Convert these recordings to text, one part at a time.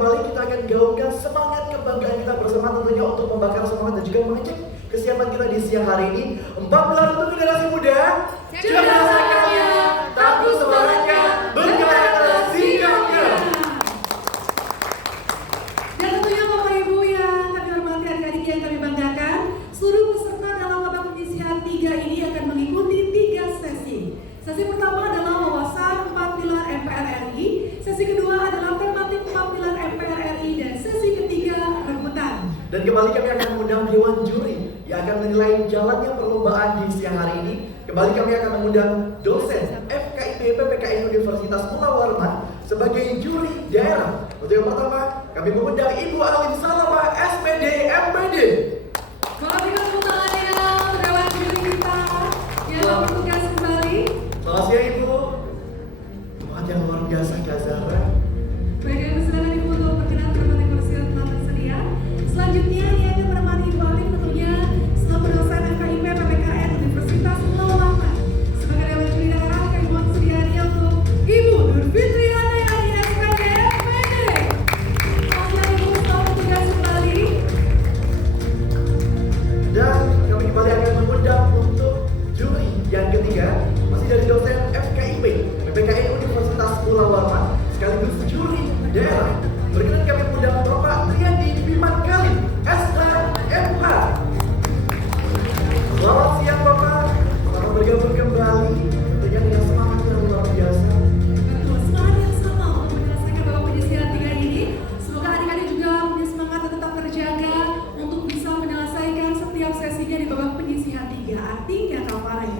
kembali kita akan gaungkan semangat kebanggaan kita bersama tentunya untuk membakar semangat dan juga mengecek kesiapan kita di siang hari ini. 4 pilar untuk generasi muda. Cerdas akarnya, tangguh semangatnya, berkarakter sikapnya. Dan tentunya Bapak Ibu yang kami hormati, adik-adik yang kami banggakan, seluruh peserta dalam babak penyisihan 3 ini akan mengikuti 3 sesi. Sesi pertama adalah wawasan 4 pilar MPR RI, sesi kedua adalah tematik 4 pilar MPR RI, dan sesi ketiga rebutan. Dan kembali kami akan mengundang Dewan Juri yang akan menilai jalannya perlombaan di siang hari ini. Kembali kami akan mengundang dosen FKIP PPKI Universitas Mula Warman sebagai juri daerah. Untuk yang pertama, kami mengundang Ibu Alim Salama SPD MPD. Boleh berikan tepuk tangan ya untuk Dewan Juri kita yang bertugas kembali. Selamat siang Ibu. Semangat yang luar biasa Kak Zahra. Baik, kami silakan Ibu untuk berkenan menemani kursi yang telah tersedia. Selanjutnya yang akan menemani Ibu Alim tentunya selaku dosen FKIP PPKN Universitas Mula Warman. Sebagai Dewan Juri daerah, kami mohon sedianya untuk Ibu Nur Fitriana yang SPD MPD. Selamat Ibu, selamat bertugas kembali. Dan kami kembali akan mengundang untuk juri yang ketiga, masih dari dosen FKIP PPKI Universitas Mula Warman sekaligus juri daerah. Berkenan kami mengundang Bapak Triandi Biman Kalim, SHMH. Selamat siang Bapak, selamat bergabung kembali tentunya dengan semangat yang luar biasa. Betul, semangat yang sama untuk menyelesaikan babak penyisihan 3 ini. Semoga adik-adik juga punya semangat dan tetap terjaga untuk bisa menyelesaikan setiap sesinya di babak penyisihan 3. Artinya Kak Farah,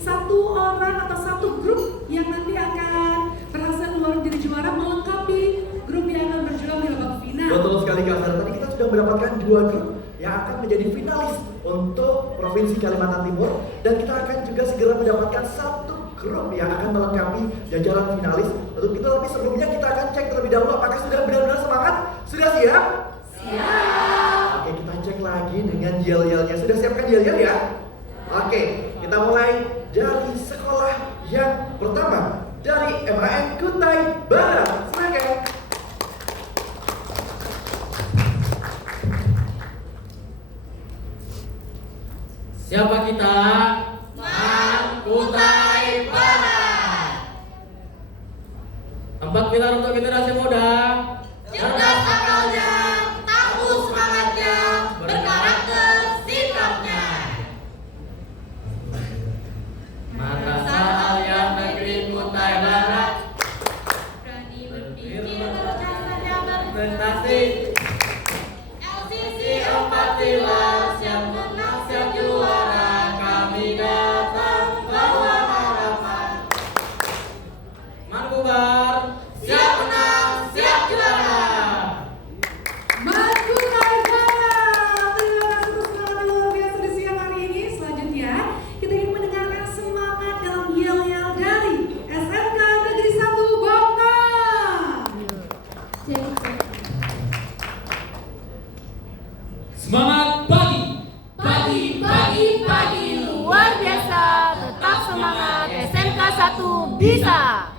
satu orang atau satu grup yang nanti akan berhasil keluar menjadi juara melengkapi grup yang akan berjuang di babak final. Betul sekali Kak Zahra, tadi kita sudah mendapatkan 2 grup yang akan menjadi finalis untuk Provinsi Kalimantan Timur, dan kita akan juga segera mendapatkan 1 grup yang akan melengkapi jajaran finalis. Untuk itu, tapi sebelumnya kita akan cek terlebih dahulu apakah sudah benar-benar semangat? Sudah siap? Siap. Oke, kita cek lagi dengan yel-yelnya. Sudah siapkan yel-yel ya? Oke, kita mulai dari sekolah yang pertama, dari MAN Kutai Barat. Silakan. Siapa kita? Man Kutai Barat. 4 pilar untuk generasi muda. Cerdas akalnya, tangguh semangatnya, berkarakter sikapnya. Madrasah Aliyah Negeri Kutai Barat. Berani berpikir, bercahaya Prestasi LCC 4 pilar, siap menang, siap juara. Kami datang bawa harapan. Man Bubar. Siap menang, siap juara. Maju Taibara. Terima kasih untuk semangat yang luar biasa di siang hari ini. Selanjutnya, kita ingin mendengarkan semangat dalam yel-yel dari SMK Negeri 1 Bangka. Semangat pagi. Pagi, pagi, pagi, luar biasa. Tetap semangat, SMK 1 bisa.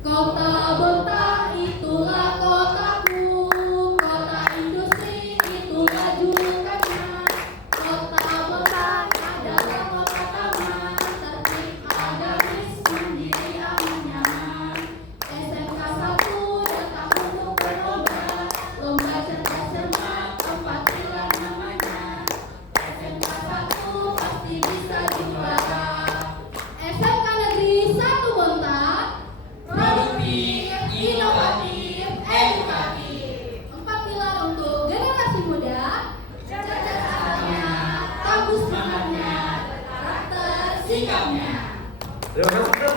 Kota Bonta itulah kotaku, kota industri itulah julukannya. Kota Bonta adalah kota taman, tertib agamis, mandiri aman nyaman. SMK 1 datang untuk berlomba, lomba cerdas cermat, 4 pilar namanya. SMK 1 pasti bisa juara. SMK Negeri 1 Bonta, produktif, inovatif, edukatif. 4 pilar untuk generasi muda, cerdas akalnya, tangguh semangatnya, karakter sikapnya. Terima kasih kita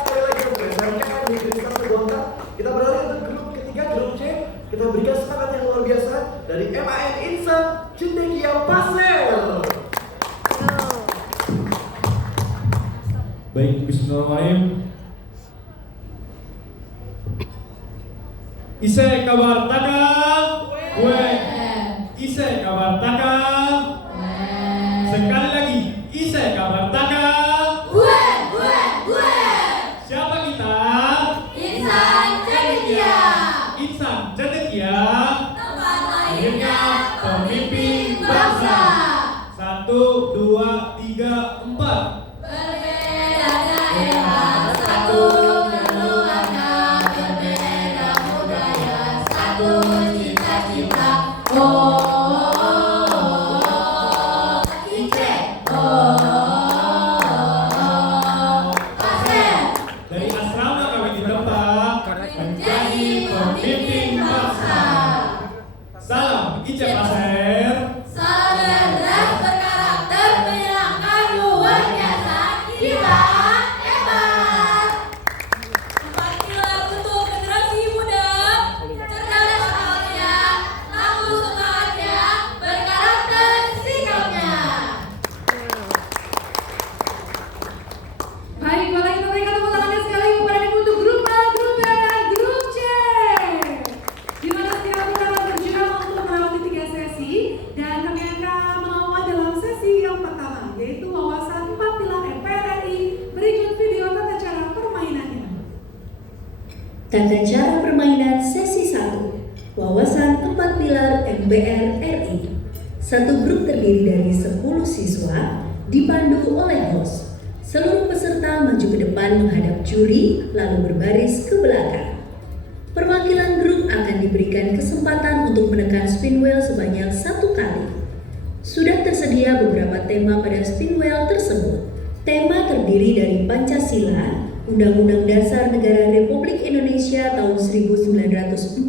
sekali lagi untuk SMK Negeri 1 Bangka. Kita beralih untuk grup ketiga, grup C. Kita berikan semangat yang luar biasa dari MAN Insan Cendekia Pasir. Baik, bismillahirrahmanirrahim. Ise kabar takal, ise kabar takal. Sekali lagi, ise kabar takal. Gue. Siapa kita? Icep Aser. Salam cerdas berkarakter menyenangkan luar biasa. Gila, hebat. 4 pilar untuk generasi muda. Cerdas akalnya, tangguh semangatnya, berkarakter sikapnya. Baik, boleh kita berikan tepuk tangannya sekali kepada untuk grup A, grup B, dan grup C. Di mana setiap kita akan berjuang untuk melewati 3 sesi, dan kami akan mengawal dalam sesi yang pertama, yaitu wawasan 4 pilar MPR RI. Berikut video tata cara permainannya. Tata cara permainan sesi 1. Wawasan 4 pilar MPR RI. Satu grup terdiri dari 10 siswa dipandu oleh host. Seluruh peserta maju ke depan menghadap juri lalu berbaris ke belakang. Perwakilan grup akan diberikan kesempatan untuk menekan spin wheel sebanyak 1 kali. Sudah tersedia beberapa tema pada spin wheel tersebut. Tema terdiri dari Pancasila, Undang-Undang Dasar Negara Republik Indonesia tahun 1945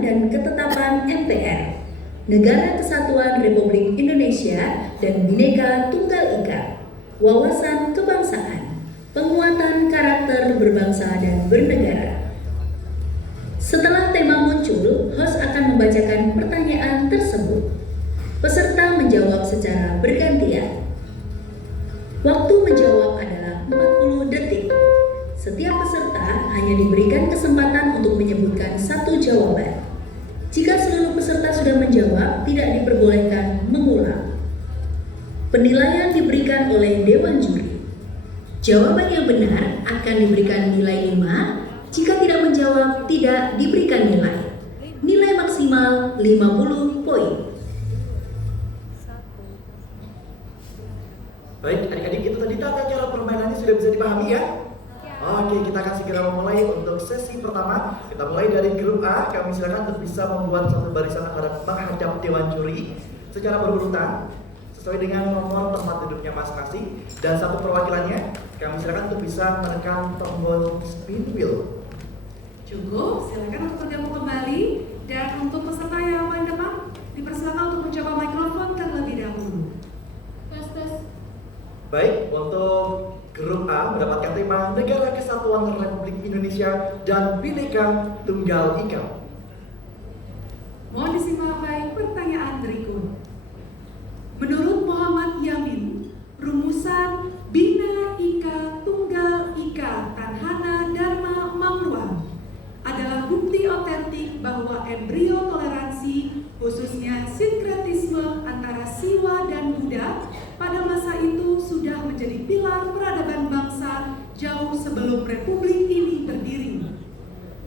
dan Ketetapan MPR, Negara Kesatuan Republik Indonesia dan Bhinneka Tunggal Ika, wawasan kebangsaan, penguatan karakter berbangsa dan bernegara. Setelah tema muncul, host akan membacakan pertanyaan tersebut. Peserta menjawab secara bergantian. Waktu menjawab adalah 40 detik. Setiap peserta hanya diberikan kesempatan untuk menyebutkan 1 jawaban. Jika seluruh peserta sudah menjawab, tidak diperbolehkan mengulang. Penilaian diberikan oleh Dewan Juri. Jawaban yang benar akan diberikan nilai 5, jika tidak menjawab tidak diberikan nilai. Nilai maksimal 50 poin. Baik, adik-adik, itu tadi tata cara permainannya sudah bisa dipahami ya? Oke, kita akan segera memulai untuk sesi pertama. Kita mulai dari grup A. Kami silakan untuk bisa membuat satu barisan menghadap Dewan Juri secara berurutan sesuai dengan nomor tempat duduknya masing-masing, dan satu perwakilannya kami silakan untuk bisa menekan tombol spin wheel. Cukup, silakan untuk bergabung kembali. Dan untuk peserta yang paling depan, dipersilakan untuk mencoba mikrofon terlebih dahulu. Baik, untuk grup A mendapatkan tema Negara Kesatuan Republik Indonesia dan Bhinneka Tunggal Ika. Mohon disimak baik pertanyaan berikut. Menurut Muhammad Yamin, rumusan Bina Ika Tunggal Ika Tanhana Dharma Mamruah adalah bukti otentik bahwa embrio toleransi, khususnya sinkretisme antara Siwa dan Buddha, pada masa itu sudah menjadi pilar peradaban bangsa jauh sebelum republik ini berdiri.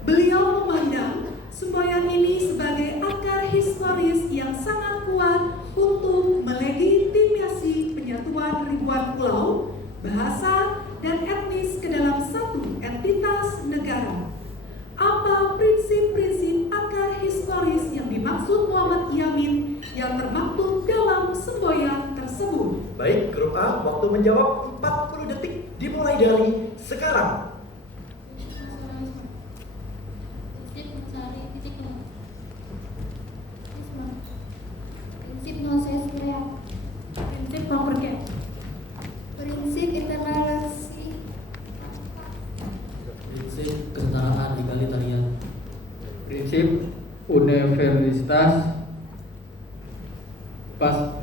Beliau memandang semboyan ini sebagai akar historis yang sangat kuat untuk melegitimasi penyatuan ribuan pulau, bahasa, dan etnis ke dalam satu entitas negara. Apa prinsip-prinsip akar historis yang dimaksud Muhammad Yamin yang termaktub dalam semboyan tersebut? Baik, grup A, waktu menjawab 40 detik dimulai dari sekarang. Prinsip non sesrea. Prinsip Pomperke. Prinsip internalisasi. Prinsip kesetaraan egalitarian. Prinsip universalitas pas.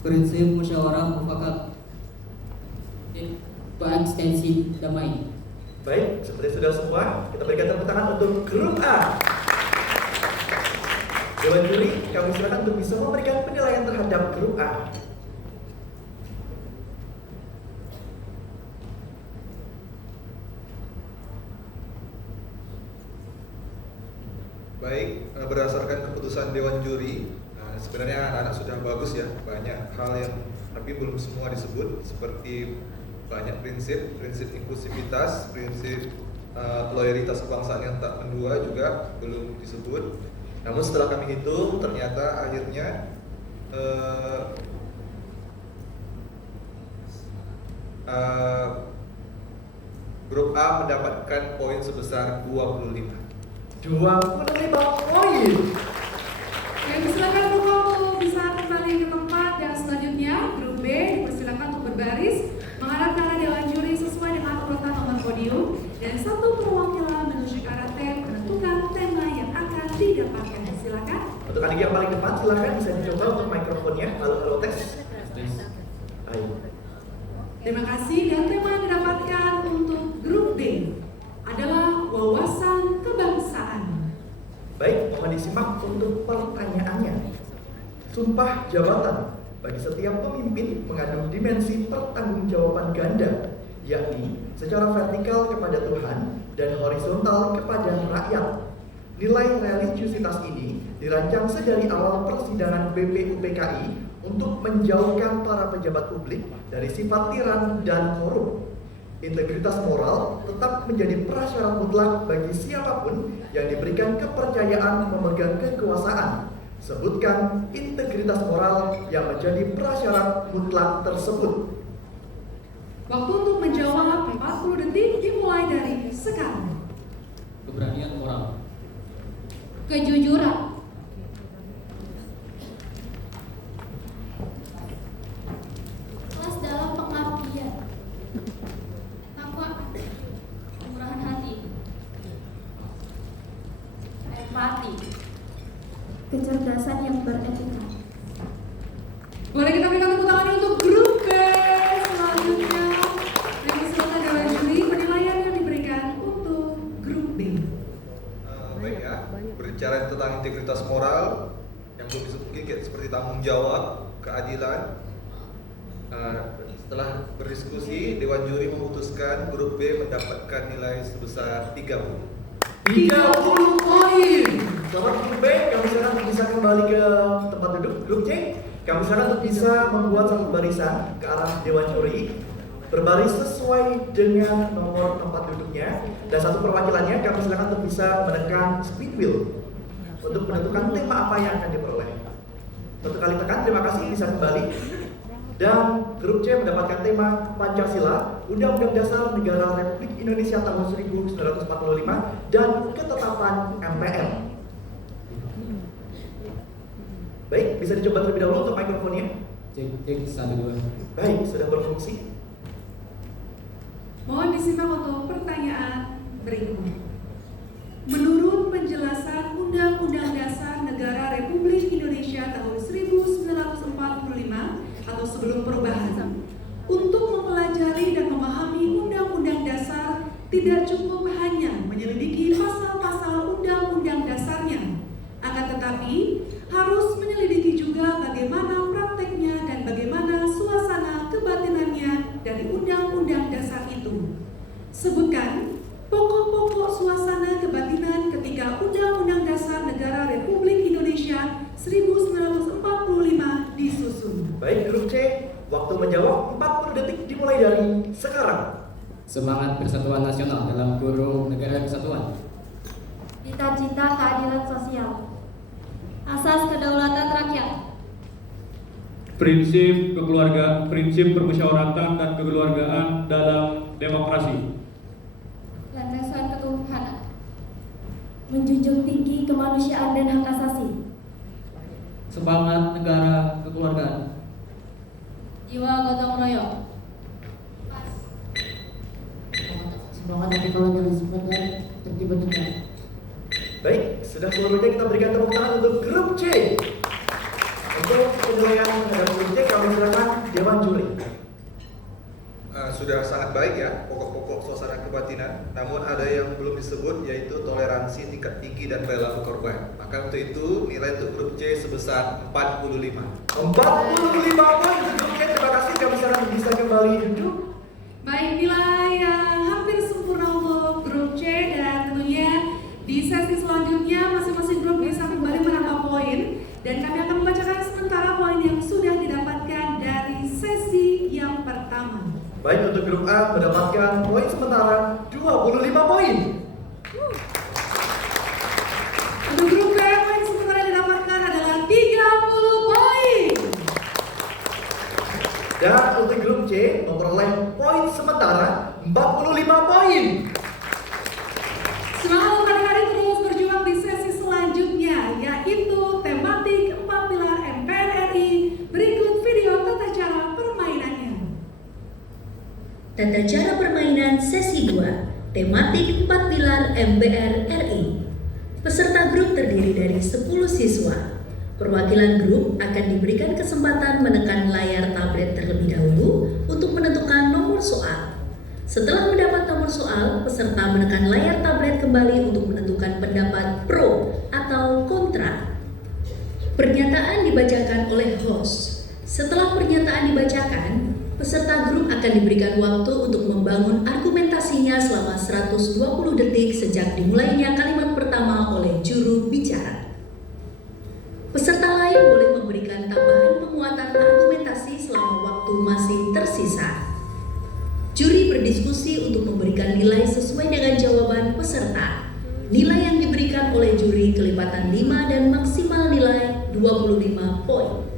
Prinsip musyawarah mufakat. Koeksistensi damai. Baik, seperti sudah semua, kita berikan tepuk tangan untuk grup A. Dewan Juri, kami silakan untuk bisa memberikan penilaian terhadap grup A. Baik, berdasarkan keputusan Dewan Juri, sebenarnya anak-anak sudah bagus ya, banyak hal yang tapi belum semua disebut, seperti banyak prinsip inklusivitas, prinsip loyalitas kebangsaan yang tak mendua juga belum disebut. Namun setelah kami hitung, ternyata akhirnya grup A mendapatkan poin sebesar 25. 25 poin. Silakan untuk bisa kembali ke tempat dan selanjutnya grup B dipersilakan untuk berbaris menghadap ke arah dewan juri sesuai dengan urutan nomor podium dan satu perwakilan menuju ke arah tem menentukan tema yang akan didapatkan. Silakan. Untuk adik yang paling depan, silakan bisa dicoba untuk mikrofonnya. Halo tes. Baik. Terima kasih dan tema yang didapatkan untuk grup B adalah wawasan kebangsaan. Baik, mohon disimak untuk pertanyaannya. Sumpah jabatan bagi setiap pemimpin mengandung dimensi pertanggungjawaban ganda, yakni secara vertikal kepada Tuhan dan horizontal kepada rakyat. Nilai religiusitas ini dirancang sedari awal persidangan BPUPKI untuk menjauhkan para pejabat publik dari sifat tiran dan korup. Integritas moral tetap menjadi prasyarat mutlak bagi siapapun yang diberikan kepercayaan memegang kekuasaan. Sebutkan integritas moral yang menjadi prasyarat mutlak tersebut. Waktu untuk menjawab 40 detik dimulai dari sekarang. Keberanian moral. Kejujuran. Kelas dalam pengabdian. Takwa. Kemurahan hati. Empati. Kecerdasan yang beretika. Boleh kita berikan tepuk tangan untuk grup B. Selanjutnya, kami silakan dewan juri penilaian yang diberikan untuk grup B. Baik ya, berbicara tentang integritas moral yang belum disebut mungkin kayak seperti tanggung jawab, keadilan. Setelah berdiskusi, Dewan Juri memutuskan grup B mendapatkan nilai sebesar 30. 30 poin. Selamat grup B, kami silakan untuk bisa kembali ke tempat duduk. Grup C, kami silakan untuk bisa membuat satu barisan ke arah Dewan Juri. Berbaris sesuai dengan nomor tempat duduknya. Dan satu perwakilannya kami silakan untuk bisa menekan speed wheel untuk menentukan tema apa yang akan diperoleh. Satu kali tekan, terima kasih, bisa kembali. Dan grup C mendapatkan tema Pancasila, Undang-Undang Dasar Negara Republik Indonesia tahun 1945 dan ketetapan MPR. Baik, bisa dicoba terlebih dahulu untuk mikrofonnya. Cek 1 2. Baik, sudah berfungsi. Mohon disimak untuk pertanyaan berikut. Menurut penjelasan Undang-Undang Dasar Negara Republik Indonesia tahun 1945 atau sebelum perubahan, untuk mempelajari dan memahami Undang-Undang Dasar tidak cukup hanya menyelidiki pasal-pasal Undang-Undang Dasarnya, akan tetapi harus menyelidiki juga bagaimana prakteknya dan bagaimana suasana kebatinannya dari Undang-Undang Dasar itu. Sebutkan pokok-pokok suasana kebatinan ketika Undang-Undang Dasar Negara Republik Indonesia 1945 disusun. Baik, grup C, waktu menjawab 40 detik dimulai dari sekarang. Semangat persatuan nasional dalam kurung negara kesatuan. Cita-cita keadilan sosial. Asas kedaulatan rakyat. Prinsip kekeluargaan, prinsip permusyawaratan dan kekeluargaan dalam demokrasi. Landasan ketuhanan. Menjunjung tinggi kemanusiaan dan hak asasi. Semangat negara kekeluargaan. Jiwa gotong royong. Semangat dari kawan dan tertiba negara. Baik, sudah seluruhnya kita berikan tepuk tangan untuk grup C. Untuk penilaian terhadap grup C, kami silakan Dewan Juri. Sudah sangat baik ya pokok-pokok suasana kebatinan. Namun ada yang belum disebut yaitu toleransi tingkat tinggi dan perilaku korban. Maka untuk itu nilai untuk grup C sebesar 45. 45 poin untuk grup C. Terima kasih, kami silakan bisa kembali duduk. Baik, nilai yang hampir sempurna untuk grup C dan tentunya di sesi selanjutnya masing-masing grup bisa kembali menambah poin dan kami akan membacakan sementara poin yang sudah didapatkan dari sesi yang pertama. Baik, untuk grup A mendapatkan poin sementara 25 poin. Untuk grup B, poin sementara yang didapatkan adalah 30 poin. Dan untuk grup C memperoleh poin sementara 45 poin. Semangat adik-adik terus berjuang di sesi selanjutnya, yaitu tematik Tata cara permainan sesi 2, tematik 4 pilar MBR RI. Peserta grup terdiri dari 10 siswa. Perwakilan grup akan diberikan kesempatan menekan layar tablet terlebih dahulu untuk menentukan nomor soal. Setelah mendapat nomor soal, peserta menekan layar tablet kembali untuk menentukan pendapat pro atau kontra. Pernyataan dibacakan oleh host. Setelah pernyataan dibacakan, peserta grup akan diberikan waktu untuk membangun argumentasinya selama 120 detik sejak dimulainya kalimat pertama oleh juru bicara. Peserta lain boleh memberikan tambahan penguatan argumentasi selama waktu masih tersisa. Juri berdiskusi untuk memberikan nilai sesuai dengan jawaban peserta. Nilai yang diberikan oleh juri kelipatan 5 dan maksimal nilai 25 poin.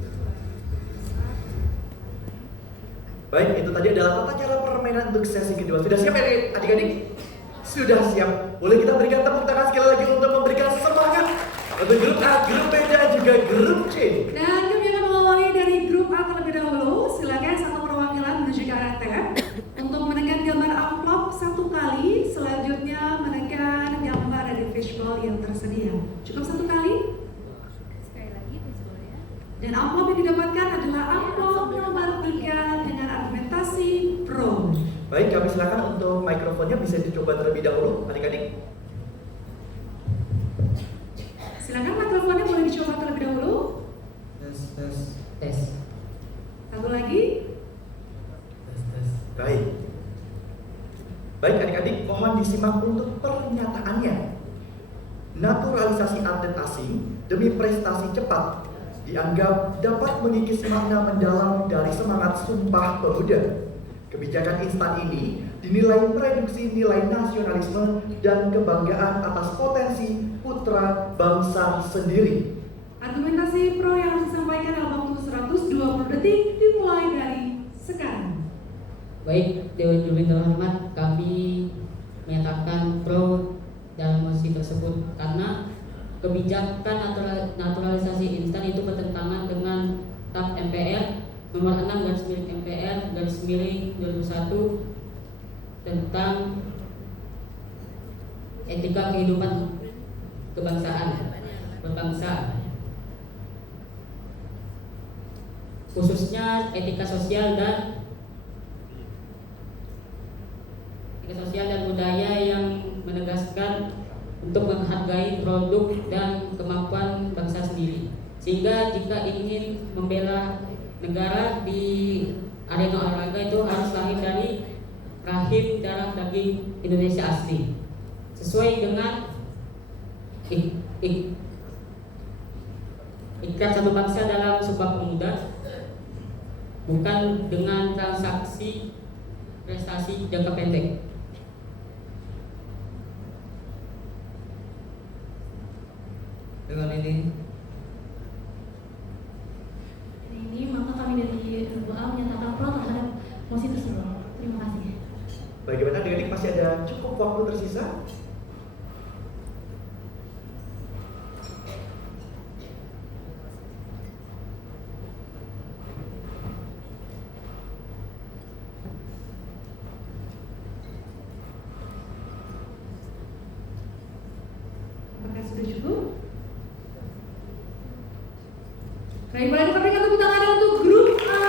Baik, itu tadi adalah tata cara permainan untuk sesi kedua. Sudah siap ya adik-adik? Sudah siap. Boleh kita berikan tepuk tangan sekali lagi untuk memberikan semangat untuk grup A, grup B, dan juga grup C. Dan kami akan mengawali dari grup A terlebih dahulu. Silakan satu perwakilan menuju ke arah tab untuk menekan gambar amplop 1 kali. Selanjutnya menekan gambar dari fishbowl yang tersedia. Cukup 1 kali. Sekali lagi visualnya. Dan amplop yang didapatkan adalah amplop nomor 3 dengan argumentasi pro. Baik, kami silakan untuk mikrofonnya bisa dicoba terlebih dahulu, adik-adik. Silakan mikrofonnya boleh dicoba terlebih dahulu. Tes. Satu lagi. Baik. Baik adik-adik, mohon disimak untuk pernyataannya. Naturalisasi atlet asing demi prestasi cepat dianggap dapat mengikis makna mendalam dari semangat Sumpah Pemuda. Kebijakan instan ini dinilai mereduksi nilai nasionalisme dan kebanggaan atas potensi putra bangsa sendiri. Argumentasi pro yang disampaikan dalam waktu 120 detik dimulai dari sekarang. Baik, Dewan Juri terhormat, kami menyatakan pro dalam mosi tersebut karena kebijakan naturalisasi instan itu bertentangan dengan TAP MPR nomor 6/MPR/2001 tentang etika kehidupan berbangsa, khususnya etika sosial dan budaya yang menegaskan untuk menghargai produk dan kemampuan bangsa sendiri, sehingga jika ingin membela negara di arena olahraga itu harus lahir dari rahim darah daging Indonesia asli, sesuai dengan ikrar satu bangsa dalam Sumpah Pemuda, bukan dengan transaksi prestasi jangka pendek. Dengan ini Maka kami dari RUA menyatakan pro terhadap mosi tersebut. Terima kasih. Bagaimana adik-adik, masih ada cukup waktu tersisa? Apakah sudah cukup? Baik, boleh kita berikan tepuk tangan untuk grup A.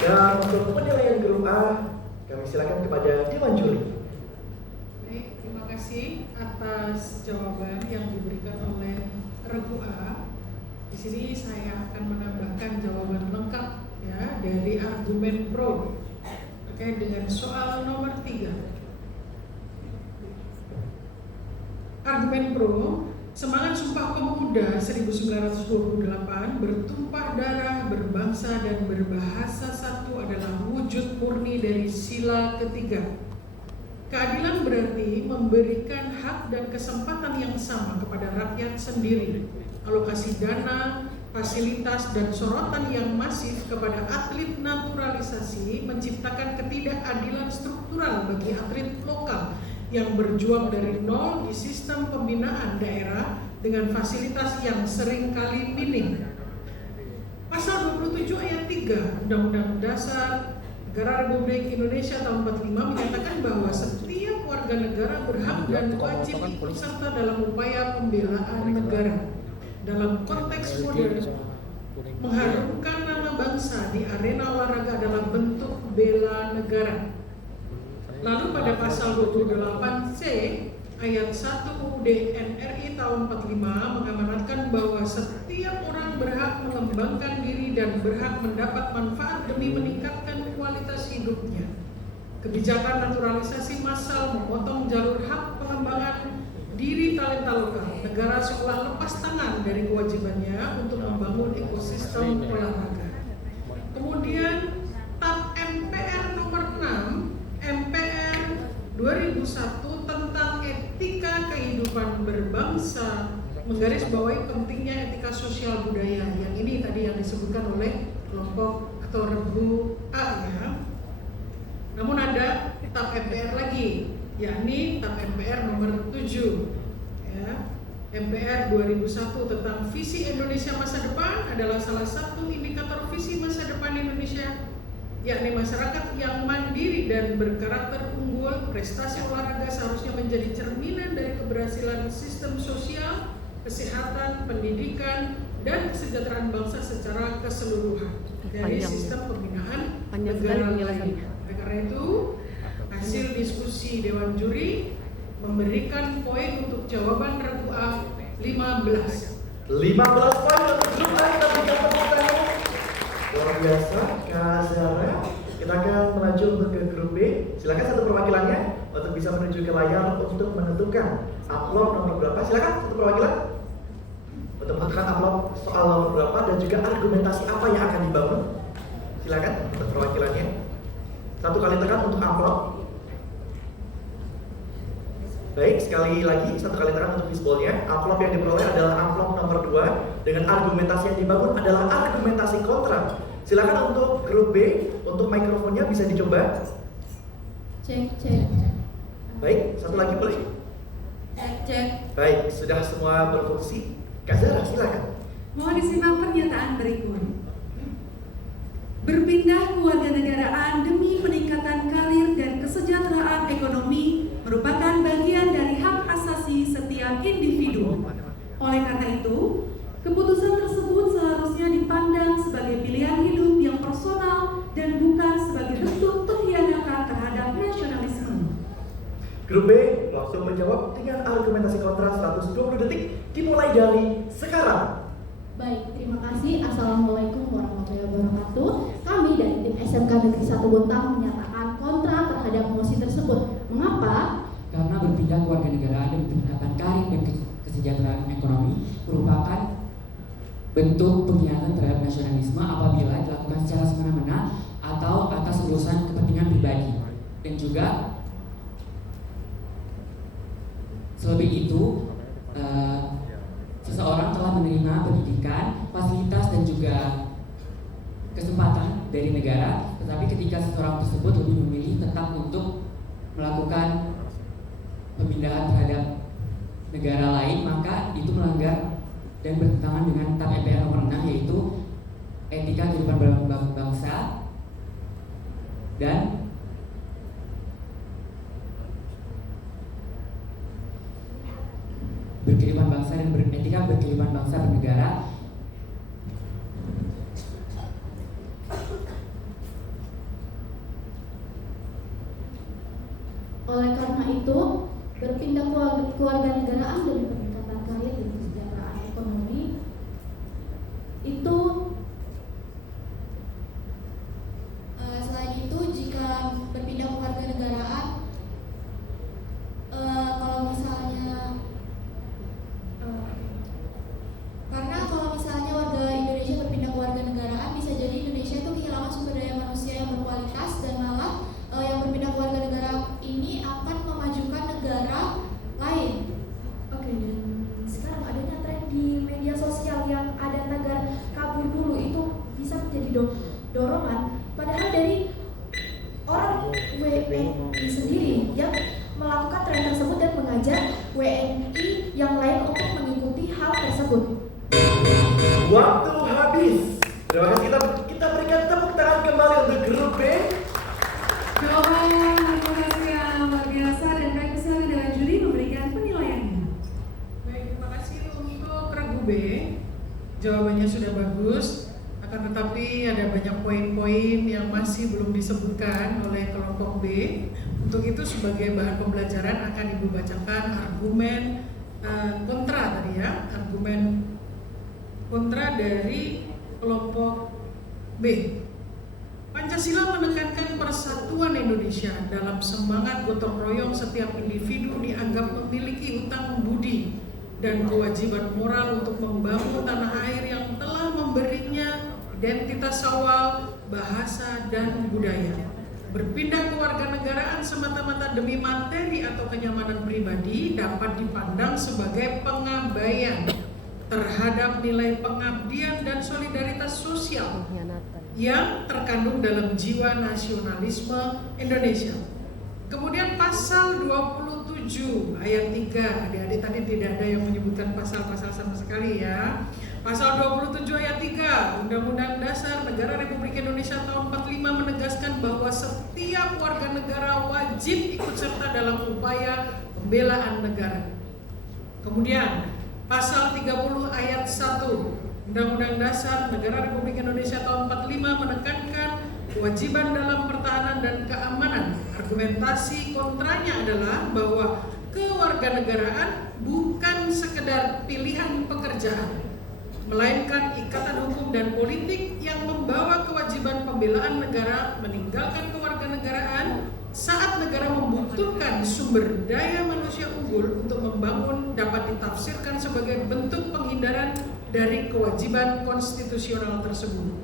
Dan untuk penilaian grup A, kami silakan kepada Dewan Juri. Baik, terima kasih atas jawaban yang diberikan oleh Regu A. Di sini saya akan menambahkan jawaban lengkap ya dari argumen pro terkait dengan soal nomor 3. Argumen pro, semangat Sumpah Pemuda 1928 bertumpah darah, berbangsa dan berbahasa satu adalah wujud murni dari sila ketiga. Keadilan berarti memberikan hak dan kesempatan yang sama kepada rakyat sendiri. Alokasi dana, fasilitas dan sorotan yang masif kepada atlet naturalisasi menciptakan ketidakadilan struktural bagi atlet lokal yang berjuang dari nol di sistem pembinaan daerah dengan fasilitas yang seringkali minim. Pasal 27 ayat 3 Undang-Undang Dasar Negara Republik Indonesia tahun 45 menyatakan bahwa setiap warga negara berhak dan wajib ikut serta dalam upaya pembelaan negara. Dalam konteks modern, mengharumkan nama bangsa di arena olahraga adalah bentuk bela negara. Lalu pada pasal 28C ayat 1 UUD NRI tahun 45 mengamanatkan bahwa setiap orang berhak mengembangkan diri dan berhak mendapat manfaat demi meningkatkan kualitas hidupnya. Kebijakan naturalisasi massal memotong jalur hak pengembangan diri talenta lokal. Negara seolah lepas tangan dari kewajibannya untuk membangun ekosistem olahraga. Kemudian TAP MPR nomor 6 MPR 2001 tentang etika kehidupan berbangsa menggarisbawahi pentingnya etika sosial budaya. Yang ini tadi yang disebutkan oleh kelompok atau Rebu A ya. Namun ada TAP MPR lagi, yakni TAP MPR nomor 7 ya. MPR 2001 tentang visi Indonesia masa depan adalah salah satu indikator visi masa depan Indonesia, yakni masyarakat yang mandiri dan berkarakter unggul. Prestasi olahraga seharusnya menjadi cerminan dari keberhasilan sistem sosial, kesehatan, pendidikan, dan kesejahteraan bangsa secara keseluruhan dari sistem pembinaan negara lain. Karena itu, hasil diskusi Dewan Juri memberikan poin untuk jawaban Regu A 15. 15 poin untuk grup A, kita berikan tepuk tangan. Luar biasa, Kak Zara. Kita akan melaju untuk ke grup B. Silakan satu perwakilannya untuk bisa menuju ke layar untuk menentukan amplop nomor berapa. Silakan satu perwakilan untuk menentukan amplop soal nomor berapa dan juga argumentasi apa yang akan dibangun. Silakan untuk perwakilannya. Satu kali tekan untuk amplop. Baik, sekali lagi satu kali tekan untuk fishball-nya. Amplop yang diperoleh adalah amplop nomor 2 dengan argumentasi yang dibangun adalah argumentasi kontra. Silakan untuk grup B, untuk mikrofonnya bisa dicoba. Cek. Baik, satu lagi boleh. Cek. Baik, sudah semua berfungsi. Kak Zara, silakan. Mohon disimak pernyataan berikut. Berpindah kewarganegaraan demi peningkatan karir dan kesejahteraan ekonomi merupakan bagian dari hak asasi setiap individu. Oleh karena itu, keputusan tersebut seharusnya dipandang sebagai pilihan hidup yang personal dan bukan sebagai bentuk pengkhianatan terhadap nasionalisme. Grup B langsung menjawab dengan argumentasi kontra 120 detik dimulai dari sekarang. Baik, terima kasih. Assalamualaikum warahmatullahi wabarakatuh. Kami dari tim SMK Negeri 1 Bontang menyatakan kontra terhadap mosi tersebut. Mengapa? Karena berpindah kewarganegaraan dan peningkatan karir dan kesejahteraan ekonomi merupakan bentuk pengkhianatan terhadap nasionalisme apabila dilakukan secara semena-mena atau atas urusan kepentingan pribadi. Dan juga selebih itu, seseorang telah menerima pendidikan, fasilitas dan juga kesempatan dari negara, tetapi ketika seseorang tersebut lebih memilih tetap untuk melakukan pemindahan terhadap negara lain, maka itu melanggar dan bertentangan dengan TAP MPR nomor 6, yaitu etika kehidupan berbangsa dan berkehidupan bangsa dan beretika berkehidupan bangsa bernegara. Oleh karena itu, berpindah kewarganegaraan demi peningkatan karir dan kesejahteraan ekonomi itu selain itu, jika berpindah kewarganegaraan, kalau misalnya karena kalau misalnya warga Indonesia berpindah kewarganegaraan, bisa jadi Indonesia itu kehilangan sumber daya manusia yang berkualitas dan malah yang berpindah kewarganegaraan ini akan memajukan negara lain. Oke, jawabannya sudah bagus, akan tetapi ada banyak poin-poin yang masih belum disebutkan oleh kelompok B. Untuk itu sebagai bahan pembelajaran akan Ibu bacakan argumen kontra tadi ya, argumen kontra dari kelompok B. Pancasila menekankan persatuan Indonesia dalam semangat gotong royong. Setiap individu dianggap memiliki hutang budi dan kewajiban moral untuk membangun tanah air yang telah memberinya identitas awal, bahasa, dan budaya. Berpindah kewarganegaraan semata-mata demi materi atau kenyamanan pribadi dapat dipandang sebagai pengabaian terhadap nilai pengabdian dan solidaritas sosial yang terkandung dalam jiwa nasionalisme Indonesia. Kemudian pasal 27 ayat 3, adik-adik tadi tidak ada yang menyebutkan pasal-pasal sama sekali ya. Pasal 27 ayat 3 Undang-Undang Dasar Negara Republik Indonesia tahun 45 menegaskan bahwa setiap warga negara wajib ikut serta dalam upaya pembelaan negara. Kemudian pasal 30 ayat 1 Undang-Undang Dasar Negara Republik Indonesia tahun 45 menekankan kewajiban dalam pertahanan dan keamanan. Argumentasi kontranya adalah bahwa kewarganegaraan bukan sekedar pilihan pekerjaan, melainkan ikatan hukum dan politik yang membawa kewajiban pembelaan negara. Meninggalkan kewarganegaraan saat negara membutuhkan sumber daya manusia unggul untuk membangun dapat ditafsirkan sebagai bentuk penghindaran dari kewajiban konstitusional tersebut.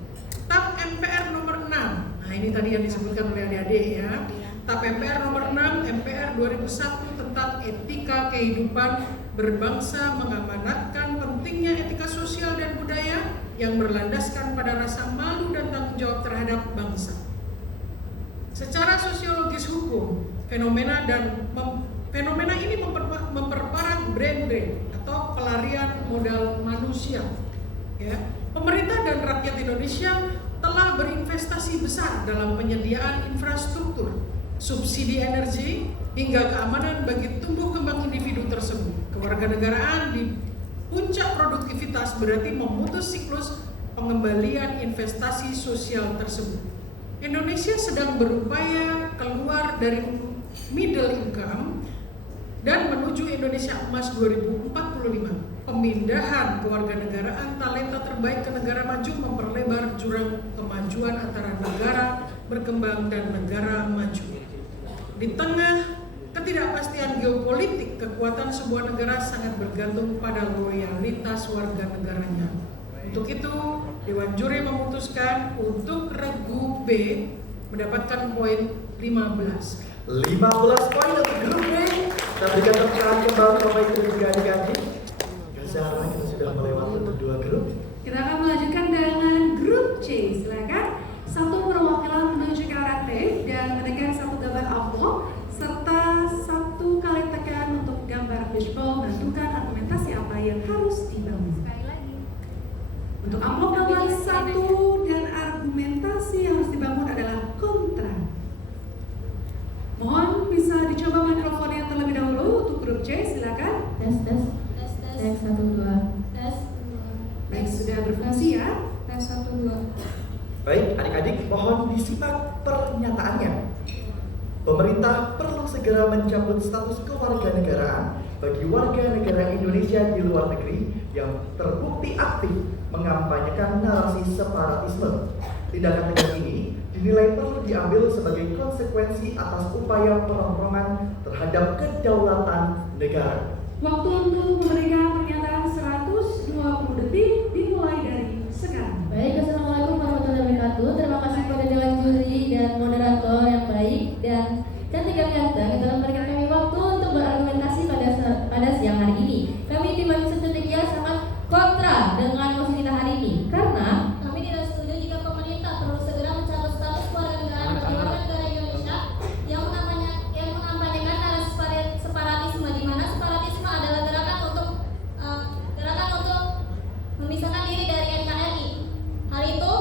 TAP MPR nomor 6, nah ini tadi yang disebutkan oleh adik-adik ya. TAP MPR nomor 6 MPR 2001 tentang etika kehidupan berbangsa mengamanatkan pentingnya etika sosial dan budaya yang berlandaskan pada rasa malu dan tanggung jawab terhadap bangsa. Secara sosiologis hukum, fenomena ini memperparah brain drain atau pelarian modal manusia. Ya, pemerintah dan rakyat Indonesia telah berinvestasi besar dalam penyediaan infrastruktur, subsidi energi, hingga keamanan bagi tumbuh kembang individu tersebut. Kewarganegaraan di puncak produktivitas berarti memutus siklus pengembalian investasi sosial tersebut. Indonesia sedang berupaya keluar dari middle income dan menuju Indonesia Emas 2045. Pemindahan kewarganegaraan talenta terbaik ke negara maju memperlebar jurang kemajuan antara negara berkembang dan negara maju. Di tengah ketidakpastian geopolitik, kekuatan sebuah negara sangat bergantung pada loyalitas warga negaranya. Untuk itu, Dewan Juri memutuskan untuk regu B mendapatkan poin 15. 15 poin untuk grup B. Kita berikan tepuk tangan kembali Bapak Ibu dan juga adik-adik. Sekarang kita sudah melewati untuk 2 grup. Kita akan melanjutkan dengan grup C. Silakan. 1 perwakilan menuju ke arah T dan menekan 1 gambar amplop serta 1 kali tekan untuk gambar fishbowl menentukan argumentasi apa yang harus dibangun. Untuk amplop nomor 1 dan argumentasi yang harus dibangun adalah kontra. Mohon bisa dicoba mikrofonnya terlebih dahulu untuk grup C, silakan. Tes 1 2. Baik, sudah berfungsi ya. Tes 1 2. Baik, adik-adik mohon disimak pernyataannya. Pemerintah perlu segera mencabut status kewarganegaraan bagi warga negara Indonesia di luar negeri yang terbukti aktif mengampanyekan narasi separatisme. Tindakan tegas ini dinilai perlu diambil sebagai konsekuensi atas upaya perongrongan terhadap kedaulatan negara. Waktu untuk memberikan pernyataan 120 detik dimulai dari sekarang. Baik, assalamualaikum warahmatullahi wabarakatuh. Terima kasih kepada Dewan Juri dan moderator yang baik dan cantik yang ganteng yang telah memberikan kami waktu untuk berargumentasi pada siang hari ini. Kami tim Manusia Cendekia sangat kontra dengan mosi kita hari ini karena Kami tidak setuju jika pemerintah perlu segera mencabut status kewarganegaraan bagi warga negara Indonesia yang mengampanyekan narasi separatisme, di mana separatisme adalah gerakan untuk memisahkan diri dari NKRI. Hal itu,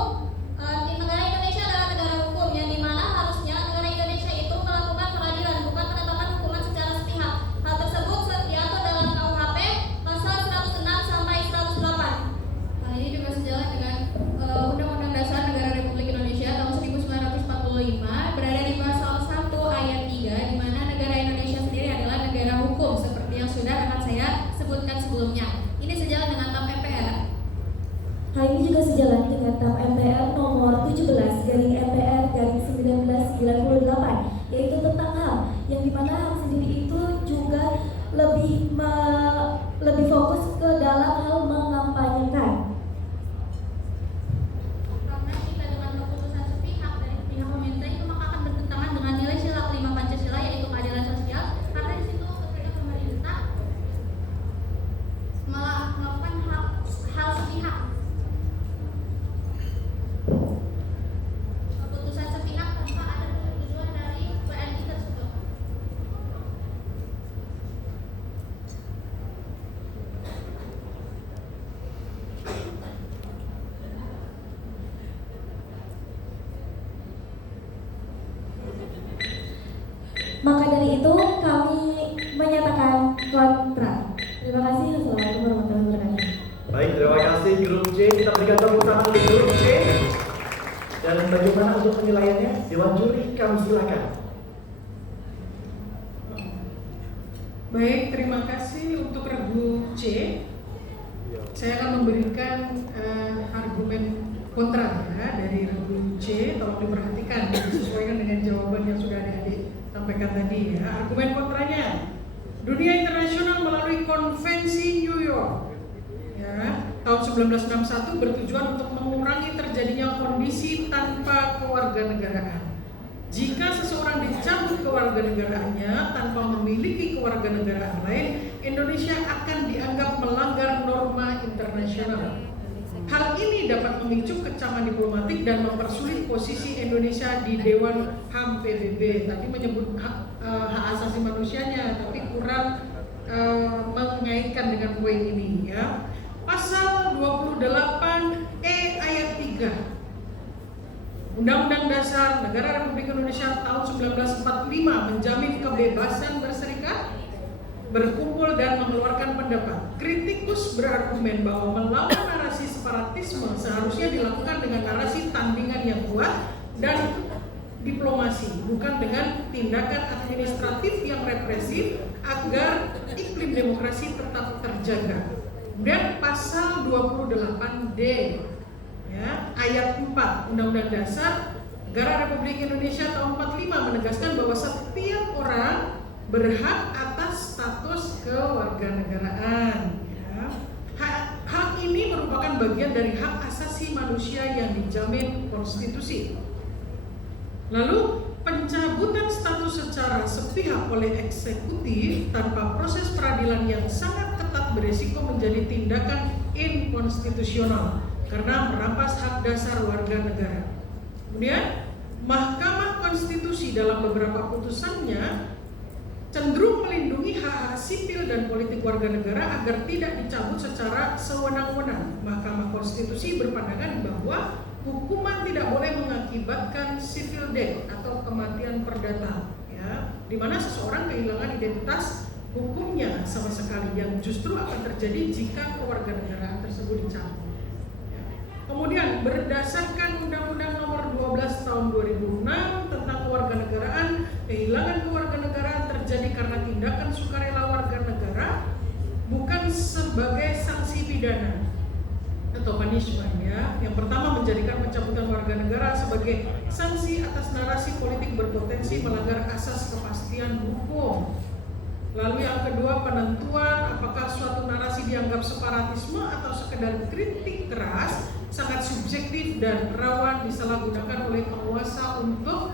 negara Indonesia adalah negara hukum yang dimana harusnya negara Indonesia itu melakukan peradilan, bukan penetapan lebih fokus ke dalam hal mengampanyekan. Karena jika dengan keputusan sepihak dari pihak pemerintah itu maka akan bertentangan dengan nilai sila kelima Pancasila yaitu keadilan sosial. Karena di situ ketika pemerintah melakukan hal sepihak, keputusan sepihak tanpa ada persetujuan dari WNI tersebut. Maka dari itu kami menyatakan kontra. Terima kasih. Assalamualaikum warahmatullahi wabarakatuh. Baik, terima kasih grup C. Kita berikan tepuk tangan untuk grup C. Dan bagaimana untuk penilaiannya? Dewan juri, kami silakan. Baik, terima kasih untuk regu C. Saya akan memberikan argumen kontra ya dari regu C. Tolong diperhatikan, disesuaikan dengan jawaban yang sudah adik-adik sampaikan tadi ya. Argumen kontranya, dunia internasional melalui Konvensi New York ya, tahun 1961 bertujuan untuk mengurangi terjadinya kondisi tanpa kewarganegaraan. Jika seseorang dicabut kewarganegaraannya tanpa memiliki kewarganegaraan lain, Indonesia akan dianggap melanggar norma internasional. Hal ini dapat memicu kecaman diplomatik dan mempersulit posisi Indonesia di Dewan HAM PBB. Tadi menyebut hak asasi manusianya, tapi kurang mengaitkan dengan poin ini ya. Pasal 28E ayat 3 Undang-Undang Dasar Negara Republik Indonesia tahun 1945 menjamin kebebasan berserikat, berkumpul dan mengeluarkan pendapat. Kritikus berargumen bahwa melawan narasi separatisme seharusnya dilakukan dengan narasi tandingan yang kuat dan diplomasi, bukan dengan tindakan administratif yang represif agar iklim demokrasi tetap terjaga. Dan pasal 28D ya, ayat 4 Undang-Undang Dasar Negara Republik Indonesia tahun 45 menegaskan bahwa setiap orang berhak atas status kewarganegaraan ya. Hak ini merupakan bagian dari hak asasi manusia yang dijamin konstitusi. Lalu pencabutan status secara sepihak oleh eksekutif tanpa proses peradilan yang sangat ketat beresiko menjadi tindakan inkonstitusional karena merampas hak dasar warga negara. Kemudian Mahkamah Konstitusi dalam beberapa putusannya cenderung melindungi hak sipil dan politik warga negara agar tidak dicabut secara sewenang-wenang. Mahkamah Konstitusi berpandangan bahwa hukuman tidak boleh mengakibatkan civil death atau kematian perdata, ya, di mana seseorang kehilangan identitas hukumnya sama sekali yang justru akan terjadi jika kewarganegaraan tersebut dicabut. Ya. Kemudian berdasarkan Undang-Undang Nomor 12 Tahun 2006 tentang kewarganegaraan, kehilangan kewarganegaraan terjadi karena tindakan sukarela warga negara bukan sebagai sanksi pidana atau punishment ya. Yang pertama menjadikan pencabutan warga negara sebagai sanksi atas narasi politik berpotensi melanggar asas kepastian hukum. Lalu yang kedua penentuan apakah suatu narasi dianggap separatisme atau sekedar kritik keras sangat subjektif dan rawan disalahgunakan oleh penguasa untuk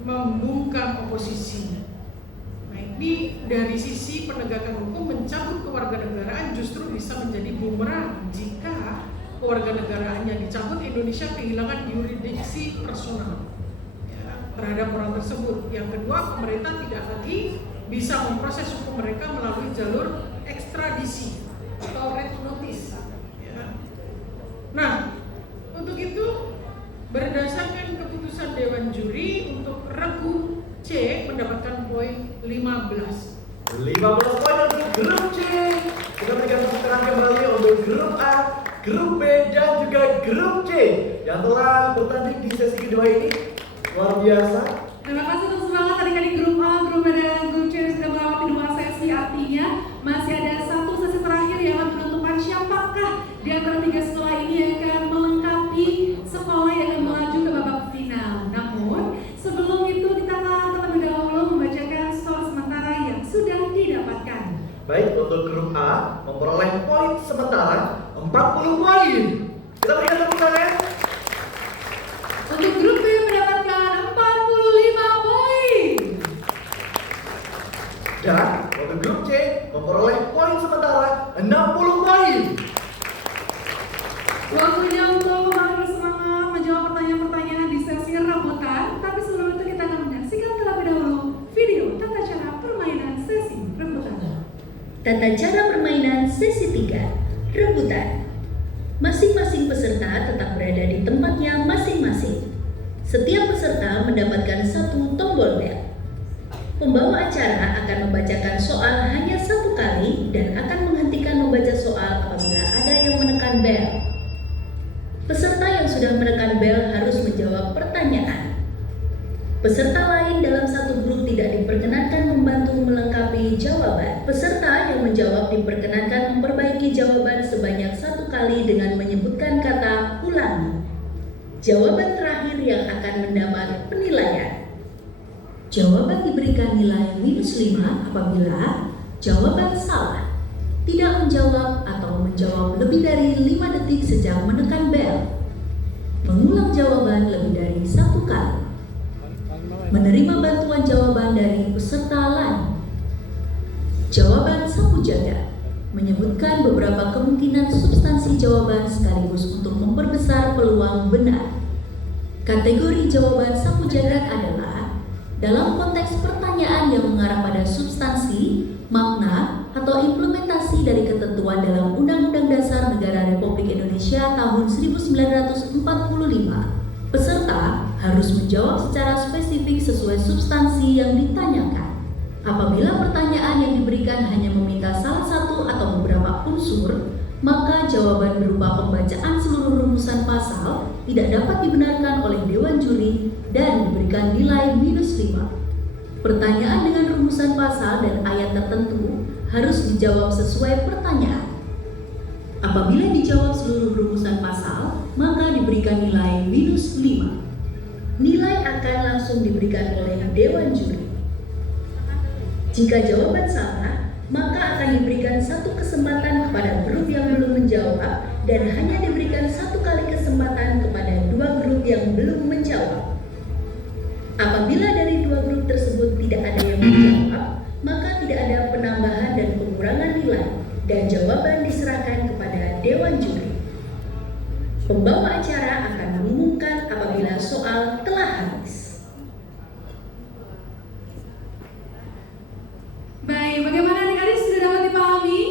membungkam oposisi. Nah ini dari sisi penegakan hukum mencabut kewarganegaraan justru bisa menjadi bumerang jika kewarganegaraannya dicabut, Indonesia kehilangan yurisdiksi personal ya, terhadap orang tersebut. Yang kedua, pemerintah tidak lagi bisa memproses hukum mereka melalui jalur ekstradisi atau red notice ya. Nah, untuk itu berdasarkan keputusan Dewan Juri untuk regu C mendapatkan poin 15. 15 poin untuk grup C. Kita berikan tepuk tangan kembali untuk grup A, grup B dan juga grup C yang telah bertanding di sesi kedua ini. Luar biasa. Terima kasih untuk semangat adik-adik grup A, grup B dan grup C yang sudah melewati 2 sesi. Artinya masih ada 1 sesi terakhir yang akan menentukan siapakah di antara 3 sekolah ini yang akan melengkapi sekolah yang akan melaju ke babak final. Namun sebelum itu kita akan terlebih dahulu membacakan skor sementara yang sudah didapatkan. Baik, untuk grup A memperoleh poin sementara 40 poin. Kita berikan tepuk tangan. Untuk grup B mendapatkan 45 poin. Dan untuk grup C memperoleh poin sementara 60 poin. Waktunya untuk makin bersemangat menjawab pertanyaan-pertanyaan di sesi rebutan. Tapi sebelum itu kita akan menyaksikan terlebih dahulu video tata cara permainan sesi rebutan. Tata cara permainan sesi 3, rebutan. Masing-masing peserta tetap berada di tempatnya masing-masing. Setiap peserta mendapatkan satu tombol bel. Pembawa acara akan membacakan soal hanya satu kali dan akan menghentikan membaca soal apabila ada yang menekan bel. Peserta yang sudah menekan bel harus menjawab pertanyaan. Peserta lain dalam satu grup tidak diperkenankan membantu melengkapi jawaban. Peserta yang menjawab diperkenankan memperbaiki jawaban sebanyak satu kali dengan menyebutkan kata ulangi. Jawaban terakhir yang akan mendapat penilaian. Jawaban diberikan nilai -5 apabila jawaban salah, tidak menjawab atau menjawab lebih dari 5 detik sejak menekan bel, mengulang jawaban lebih dari satu kali, menerima bantuan jawaban dari peserta lain. Jawaban sapu jagat menyebutkan beberapa kemungkinan substansi jawaban sekaligus untuk memperbesar peluang benar. Kategori jawaban sapu jagat adalah dalam konteks pertanyaan yang mengarah pada substansi, makna, atau implementasi dari ketentuan dalam Undang-Undang Dasar Negara Republik Indonesia tahun 1945. Peserta harus menjawab secara spesifik sesuai substansi yang ditanyakan. Apabila pertanyaan yang diberikan hanya meminta salah satu atau beberapa unsur, maka jawaban berupa pembacaan seluruh rumusan pasal tidak dapat dibenarkan oleh Dewan Juri dan diberikan nilai -5. Pertanyaan dengan rumusan pasal dan ayat tertentu harus dijawab sesuai pertanyaan. Apabila dijawab seluruh rumusan pasal, maka diberikan nilai -5. Nilai akan langsung diberikan oleh Dewan Juri. Jika jawaban salah, maka akan diberikan satu kesempatan kepada grup yang belum menjawab dan hanya diberikan satu kali kesempatan kepada dua grup yang belum menjawab. Apabila dari dua grup tersebut tidak ada yang menjawab, maka tidak ada penambahan dan pengurangan nilai dan jawaban diserahkan kepada Dewan Juri. Pembawa acara akan mengumumkan apabila soal telah habis. Baik, bagaimana adik-adik sudah dapat dipahami?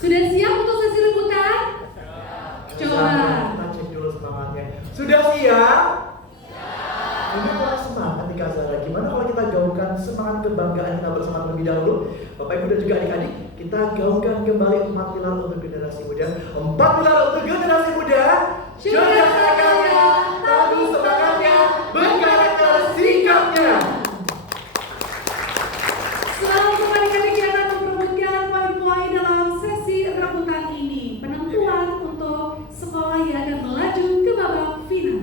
Sudah siap untuk sesi rebutan? Coba. Kita cek dulu semangatnya. Sudah siap? Ini kurang semangat nih Kak Zara. Gimana kalau kita gaungkan semangat kebanggaan kita bersama terlebih dahulu? Bapak Ibu dan juga adik-adik, kita gaungkan kembali 4 pilar untuk generasi muda. 4 pilar untuk generasi muda. Cerdas akalnya, tangguh semangatnya, berkarakter sikapnya. Selalu adik-adik yang akan memperebutkan poin-poin dalam sesi rebutan ini. Penentuan untuk sekolah yang akan melaju ke babak final.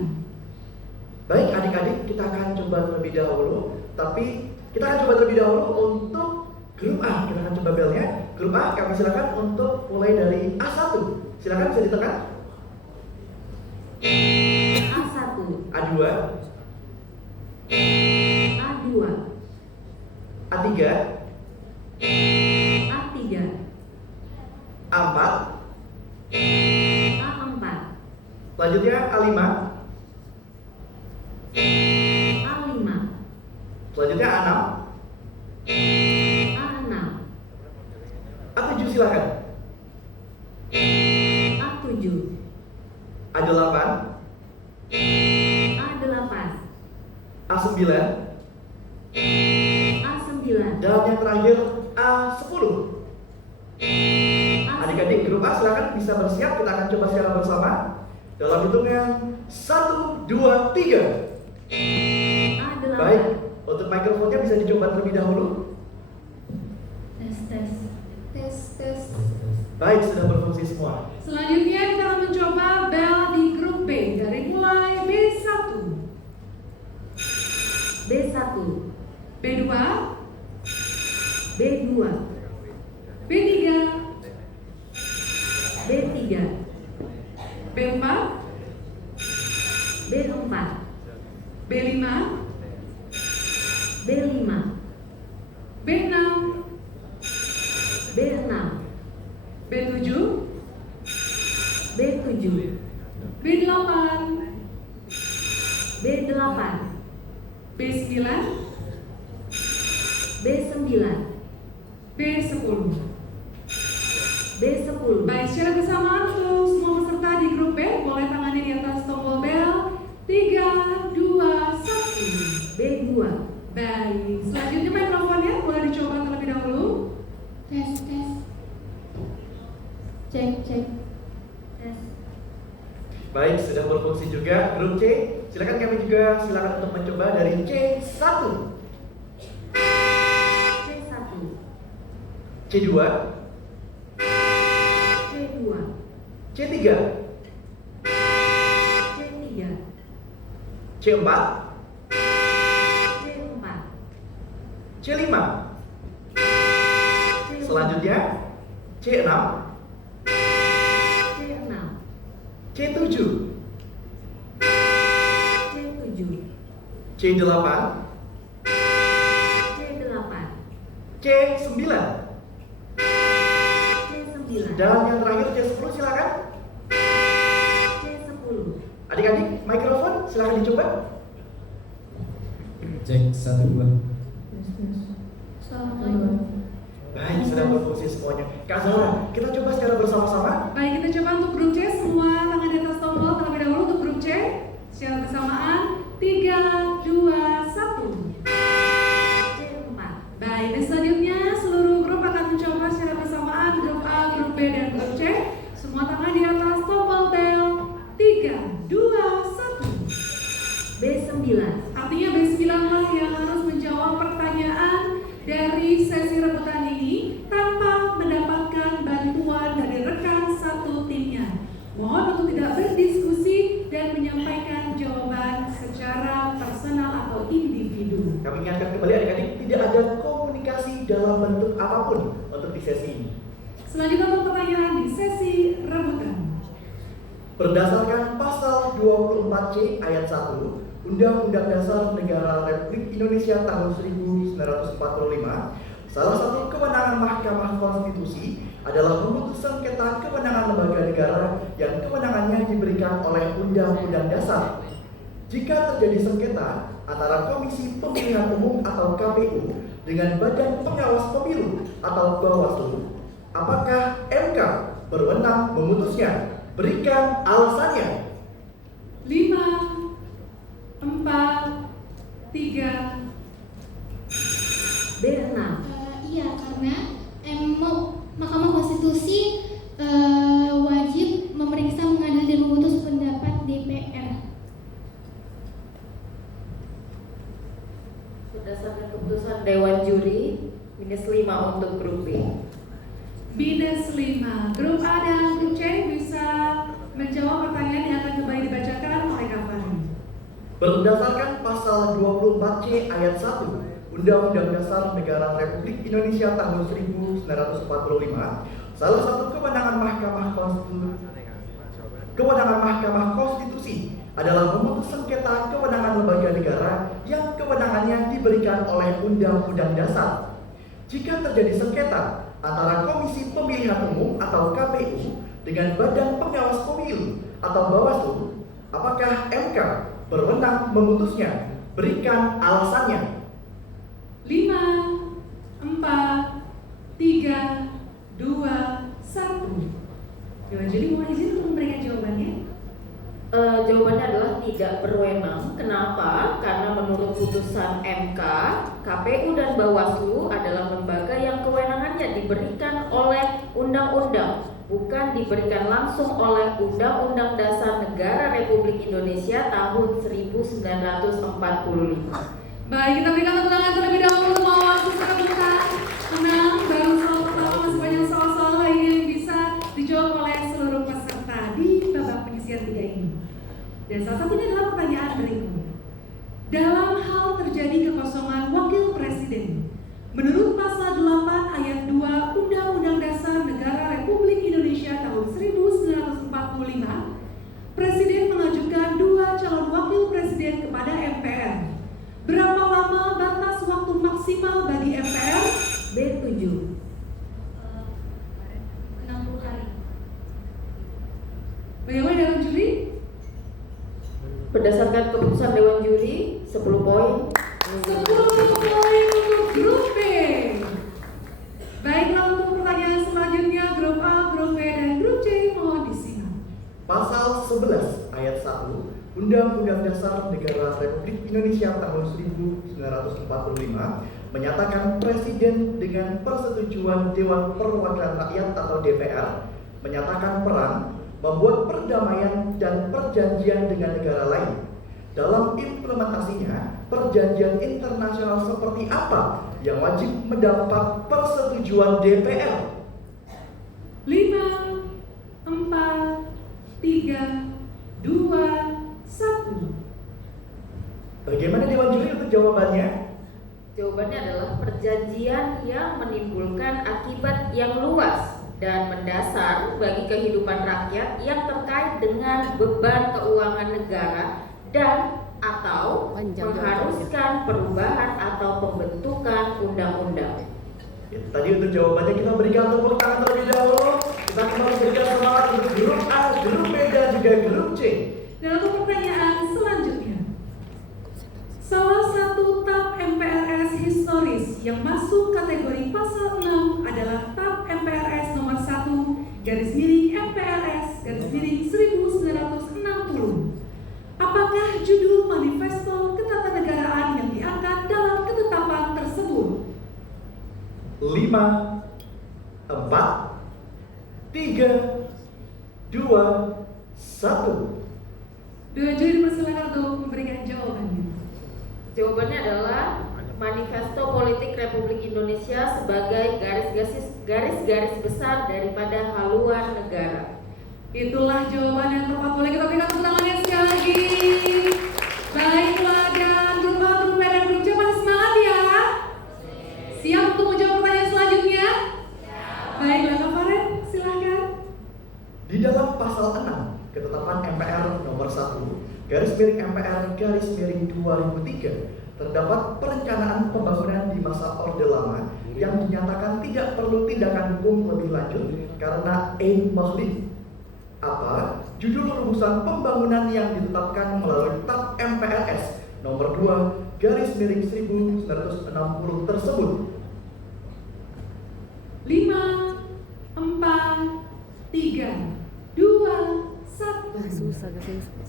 Baik adik-adik, kita akan coba terlebih dahulu. Tapi kita akan coba terlebih dahulu untuk grup A. Kita akan coba belnya. Grup A, kami silakan untuk mulai dari A1. Silakan bisa ditekan. A1, A2, A2, A3, A3, A4, A4, selanjutnya A5, A5, selanjutnya A6, A6, A7 silakan. A7, A8, A8, A9, A9, dan yang terakhir A10. Adik-adik grup A silakan bisa bersiap. Kita akan coba secara bersama dalam hitungan 1, 2, 3. A8. Baik, untuk mikrofonnya bisa dicoba terlebih dahulu. Tes. Baik, sudah berfungsi semua. Selanjutnya kita akan mencoba bel di grup B dari mulai B1, B1, B2, B2, B3, B3, B4, B4, B5, B5, B6, B6, B7, B7, B8, B8, B9, B9, B10. B10. Baik, secara bersamaan untuk semua peserta di grup B, boleh tangannya di atas tombol bel. 3, 2, 1. B2. Baik, selanjutnya mikrofonnya boleh dicoba terlebih dahulu. Tes. Cek. Tes. Baik, sudah berfungsi juga grup C. Silakan kami juga silakan untuk mencoba dari C1, C1, C2, C2, C3, C3, C4, C4, C5. Selanjutnya C6, C6, C7, C7, C8, C8, C9. C9, Dan yang terakhir C10, silakan. C10. Adik-adik, mikrofon silakan dicoba. Cek 1 2. Assalamualaikum. Baik, sudah berfungsi semuanya. Kak Zahra, kita coba secara bersama-sama. Baik, kita coba untuk grup C, semua tangan di atas tombol terlebih dahulu untuk grup C. Secara bersamaan, 3, 2, 1. C4. Baik, dan selanjutnya seluruh grup akan mencoba secara bersamaan grup A, grup B, dan grup C. Semua tangan di atas tombol bel. 3, 2, 1. B9. Artinya B9 lah yang harus menjawab pertanyaan dari sesi rebutan ini tanpa mendapatkan bantuan dari rekan satu timnya. Mohon untuk tidak berdiskusi dan menyampaikan jawaban secara personal atau individu. Kami ingatkan kembali adik-adik, tidak ada komunikasi dalam bentuk apapun untuk di sesi ini. Selanjutnya untuk pertanyaan di sesi rebutan. Berdasarkan pasal 24C ayat 1 Undang-Undang Dasar Negara Republik Indonesia tahun 1945, salah satu kewenangan Mahkamah Konstitusi adalah memutus sengketa kewenangan lembaga negara yang kewenangannya diberikan oleh Undang-Undang Dasar. Jika terjadi sengketa antara Komisi Pemilihan Umum atau KPU dengan Badan Pengawas Pemilu atau Bawaslu, apakah MK berwenang memutusnya? Berikan alasannya. 5, 4, 3. B6. Iya, karena Mahkamah Konstitusi wajib memeriksa, mengadili, dan memutus pendapat DPR. Berdasarkan keputusan Dewan Juri, -5 untuk grup B. -5. Grup A dan grup C bisa menjawab pertanyaan yang akan kembali dibacakan oleh Kak Fahri. Berdasarkan pasal 24C ayat 1 Undang-Undang Dasar Negara Republik Indonesia tahun 1945, salah satu kewenangan Mahkamah Konstitusi adalah memutus sengketa kewenangan lembaga negara yang kewenangannya diberikan oleh Undang-Undang Dasar. Jika terjadi sengketa antara Komisi Pemilihan Umum atau KPU dengan Badan Pengawas Pemilu atau Bawaslu, apakah MK berwenang memutusnya? Berikan alasannya. 5, 4, 3, 2, 1. Dewan Juri mohon izin untuk memberikan jawabannya. Jawabannya adalah tidak berwenang. Kenapa? Karena menurut putusan MK, KPU dan Bawaslu adalah lembaga yang kewenangannya diberikan oleh undang-undang, bukan diberikan langsung oleh Undang-Undang Dasar Negara Republik Indonesia tahun 1945. Baik, kita berikan tepuk tangan terlebih dahulu untuk Bawaslu Rebutan. Menang baru soal pertama, masih banyak soal-soal lainnya yang bisa dijawab oleh seluruh peserta di babak penyisihan 3 ini. Dan salah satunya adalah pertanyaan berikut. Dalam hal terjadi kekosongan wakil presiden, menurut pasal 8 ayat 2 Undang-Undang Presiden mengajukan 2 calon wakil presiden kepada MPR. Berapa lama batas waktu maksimal bagi MPR? B7. 60 hari. Bagaimana Dewan Juri? Berdasarkan keputusan Dewan Juri, 10 poin. 10 poin untuk grup B. Baiklah, untuk pertanyaan selanjutnya grup A, grup B, dan grup C mohon disimak. Pasal 11 ayat 1 Undang-Undang Dasar Negara Republik Indonesia tahun 1945 menyatakan Presiden dengan persetujuan Dewan Perwakilan Rakyat atau DPR menyatakan peran membuat perdamaian dan perjanjian dengan negara lain. Dalam implementasinya, perjanjian internasional seperti apa yang wajib mendapat persetujuan DPR? 5, 4, 3, 2, 1. Bagaimana Dewan Juri untuk jawabannya? Jawabannya adalah perjanjian yang menimbulkan akibat yang luas dan mendasar bagi kehidupan rakyat yang terkait dengan beban keuangan negara dan atau mengharuskan perubahan atau pembentukan undang-undang. Ya, tadi untuk jawabannya kita berikan tepuk tangan terlebih dahulu. Kita kembali berikan semangat untuk grup A, grup B, dan juga grup C. Dan untuk pertanyaan selanjutnya, salah satu TAP MPRS historis yang masuk kategori pasal 6 adalah TAP MPRS nomor 1/MPRS/1960. Apakah judul manifesto ketatanegaraan yang diangkat dalam ketetapan tersebut? 5, 4, 3, 2, 1. Dewan Juri dipersilakan untuk memberikan jawabannya. Jawabannya adalah Manifesto Politik Republik Indonesia sebagai garis-garis besar daripada haluan negara. Itulah jawaban yang tepat. Boleh kita berikan tepuk tangannya sekali lagi. Baiklah, dan grup A, grup B, dan grup C masih semangat ya? Siap untuk menjawab pertanyaan selanjutnya? Baiklah, Kak Faren, silahkan. Di dalam pasal 6 ketetapan MPR nomor 1/MPR/2003 terdapat perencanaan pembangunan di masa Orde Lama yang dinyatakan tidak perlu tindakan hukum lebih lanjut karena ein mahlid. Apa judul rumusan pembangunan yang ditetapkan melalui TAP MPRS nomor 2/1960 tersebut? 5, 4, 3, 2, 1.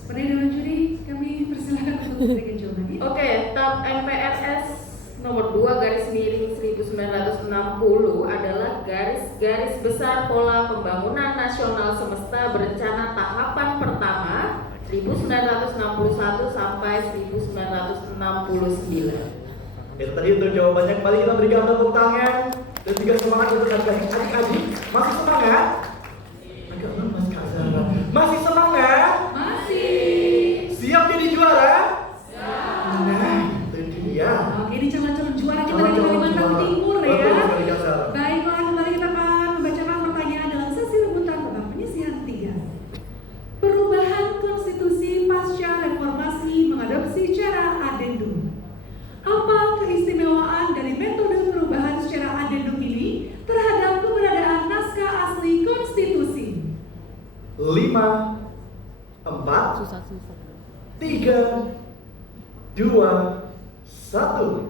Pada Dewan Juri, kami persilakan untuk memberikan jawabannya. Oke, TAP MPRS nomor 2/1960 adalah garis-garis besar pola pembangunan nasional semesta berencana tahapan pertama 1961 sampai 1969. Itu tadi untuk jawabannya. Kembali kita berikan tepuk tangan dan juga semangat untuk adik-adik. Masih semangat? Agak lemas Kak Zara. Masih semangat? Masih. Siap jadi juara? Siap. Nah, itu dia. Oke, ini calon-calon juara kita dari Calon-calon Kalimantan juara. Timur ya. Betul sekali, Kak Zara. Baiklah, kembali kita akan membacakan pertanyaan dalam sesi rebutan babak penyisihan 3. Perubahan konstitusi pasca reformasi mengadopsi cara adendum. Apa keistimewaan dari metode perubahan secara adendum ini terhadap keberadaan naskah asli konstitusi? 5, 4, 3, 2, 1.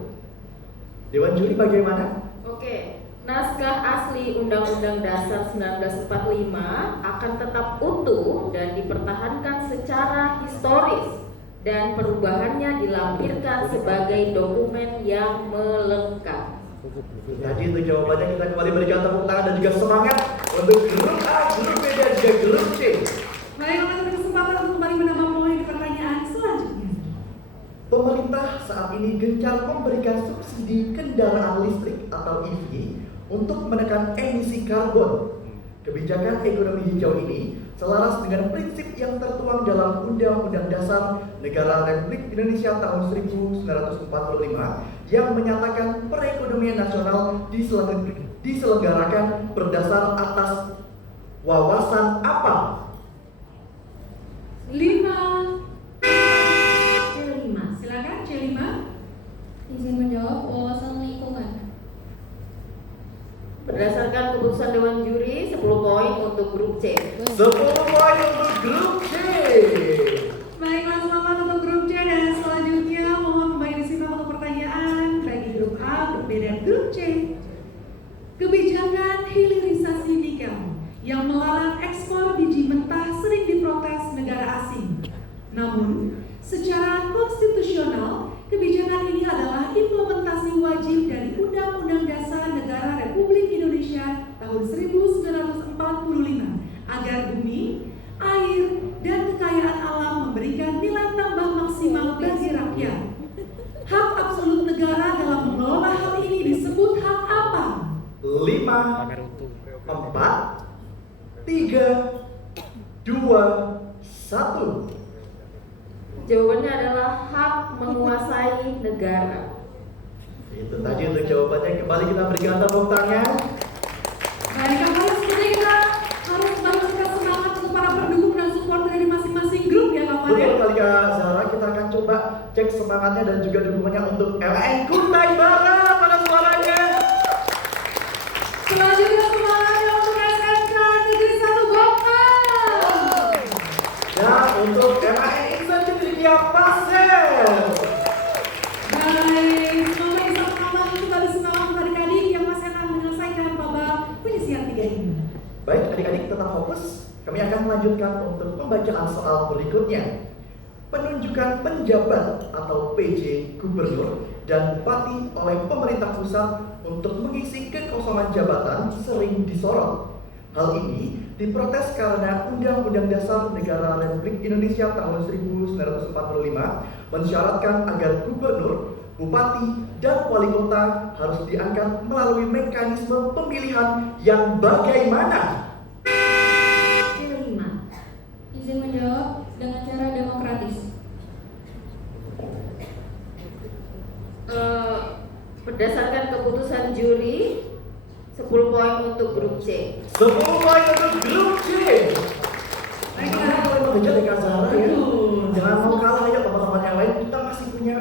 Dewan Juri bagaimana? Oke, naskah asli Undang-Undang Dasar 1945 akan tetap utuh dan dipertahankan secara historis dan perubahannya dilampirkan sebagai dokumen yang melengkapi. Tadi untuk jawabannya kita kembali berikan tepuk tangan dan juga semangat untuk grup A, grup B, dan juga grup C. Baiklah, kita kesempatan untuk kembali menambah poin di pertanyaan selanjutnya. Pemerintah saat ini gencar memberikan subsidi kendaraan listrik atau EV untuk menekan emisi karbon. Kebijakan ekonomi hijau ini selaras dengan prinsip yang tertuang dalam Undang-Undang Dasar Negara Republik Indonesia tahun 1945 yang menyatakan perekonomian nasional diselenggarakan berdasar atas wawasan apa? C5. Silakan C5. Izin menjawab, wawasan lingkungan. Berdasarkan keputusan Dewan Juri, 10 poin untuk grup C. 10 poin untuk grup C. Baiklah, selamat untuk grup C dan selanjutnya mohon kembali disimak untuk pertanyaan bagi grup A, grup B dan grup C. Kebijakan hilirisasi nikel yang melarang ekspor biji mentah sering diprotes negara asing. Namun, secara konstitusional, kebijakan ini adalah implementasi wajib dari Undang-Undang Dasar Negara Republik Indonesia tahun 1945 agar bumi, air, dan kekayaan alam memberikan nilai tambah maksimal bagi rakyat. Hak absolut negara dalam mengelola hal ini disebut hak apa? 5, 4, 3, 2, 1. Jawabannya adalah hak menguasai negara. Itu tadi untuk jawabannya. Kembali kita berikan tepuk tangan. Baik, kalau seperti kita harus memberikan semangat untuk para pendukung dan supporter dari masing-masing grup ya Kak Fadil. Betul sekali Kak Zara, kita akan coba cek semangatnya dan juga dukungannya untuk LN Kutai Barat. Mana suaranya? Selanjutnya semangatnya untuk SMK Negeri 1 Bokal. Dan untuk LN Insan Cendekia Pasir. Baik, semoga bisa menambah kembali semangat untuk adik-adik yang masih akan menyelesaikan babak penyisian 3 ini. Baik adik-adik tetap fokus. Kami akan melanjutkan untuk pembacaan soal berikutnya. Penunjukan penjabat atau PJ Gubernur dan Bupati oleh pemerintah pusat untuk mengisi kekosongan jabatan sering disorot. Hal ini diprotes karena Undang-Undang Dasar Negara Republik Indonesia tahun 1945 mensyaratkan agar gubernur, bupati, dan wali kota harus diangkat melalui mekanisme pemilihan yang bagaimana? C5. Izin menjawab dengan cara demokratis. Berdasarkan keputusan juri, 10 poin untuk grup C. 10 poin untuk grup C. Baiklah, boleh mengejar ya Kak Zara ya. Jangan mau kalah ya teman-teman yang lain. Kita masih punya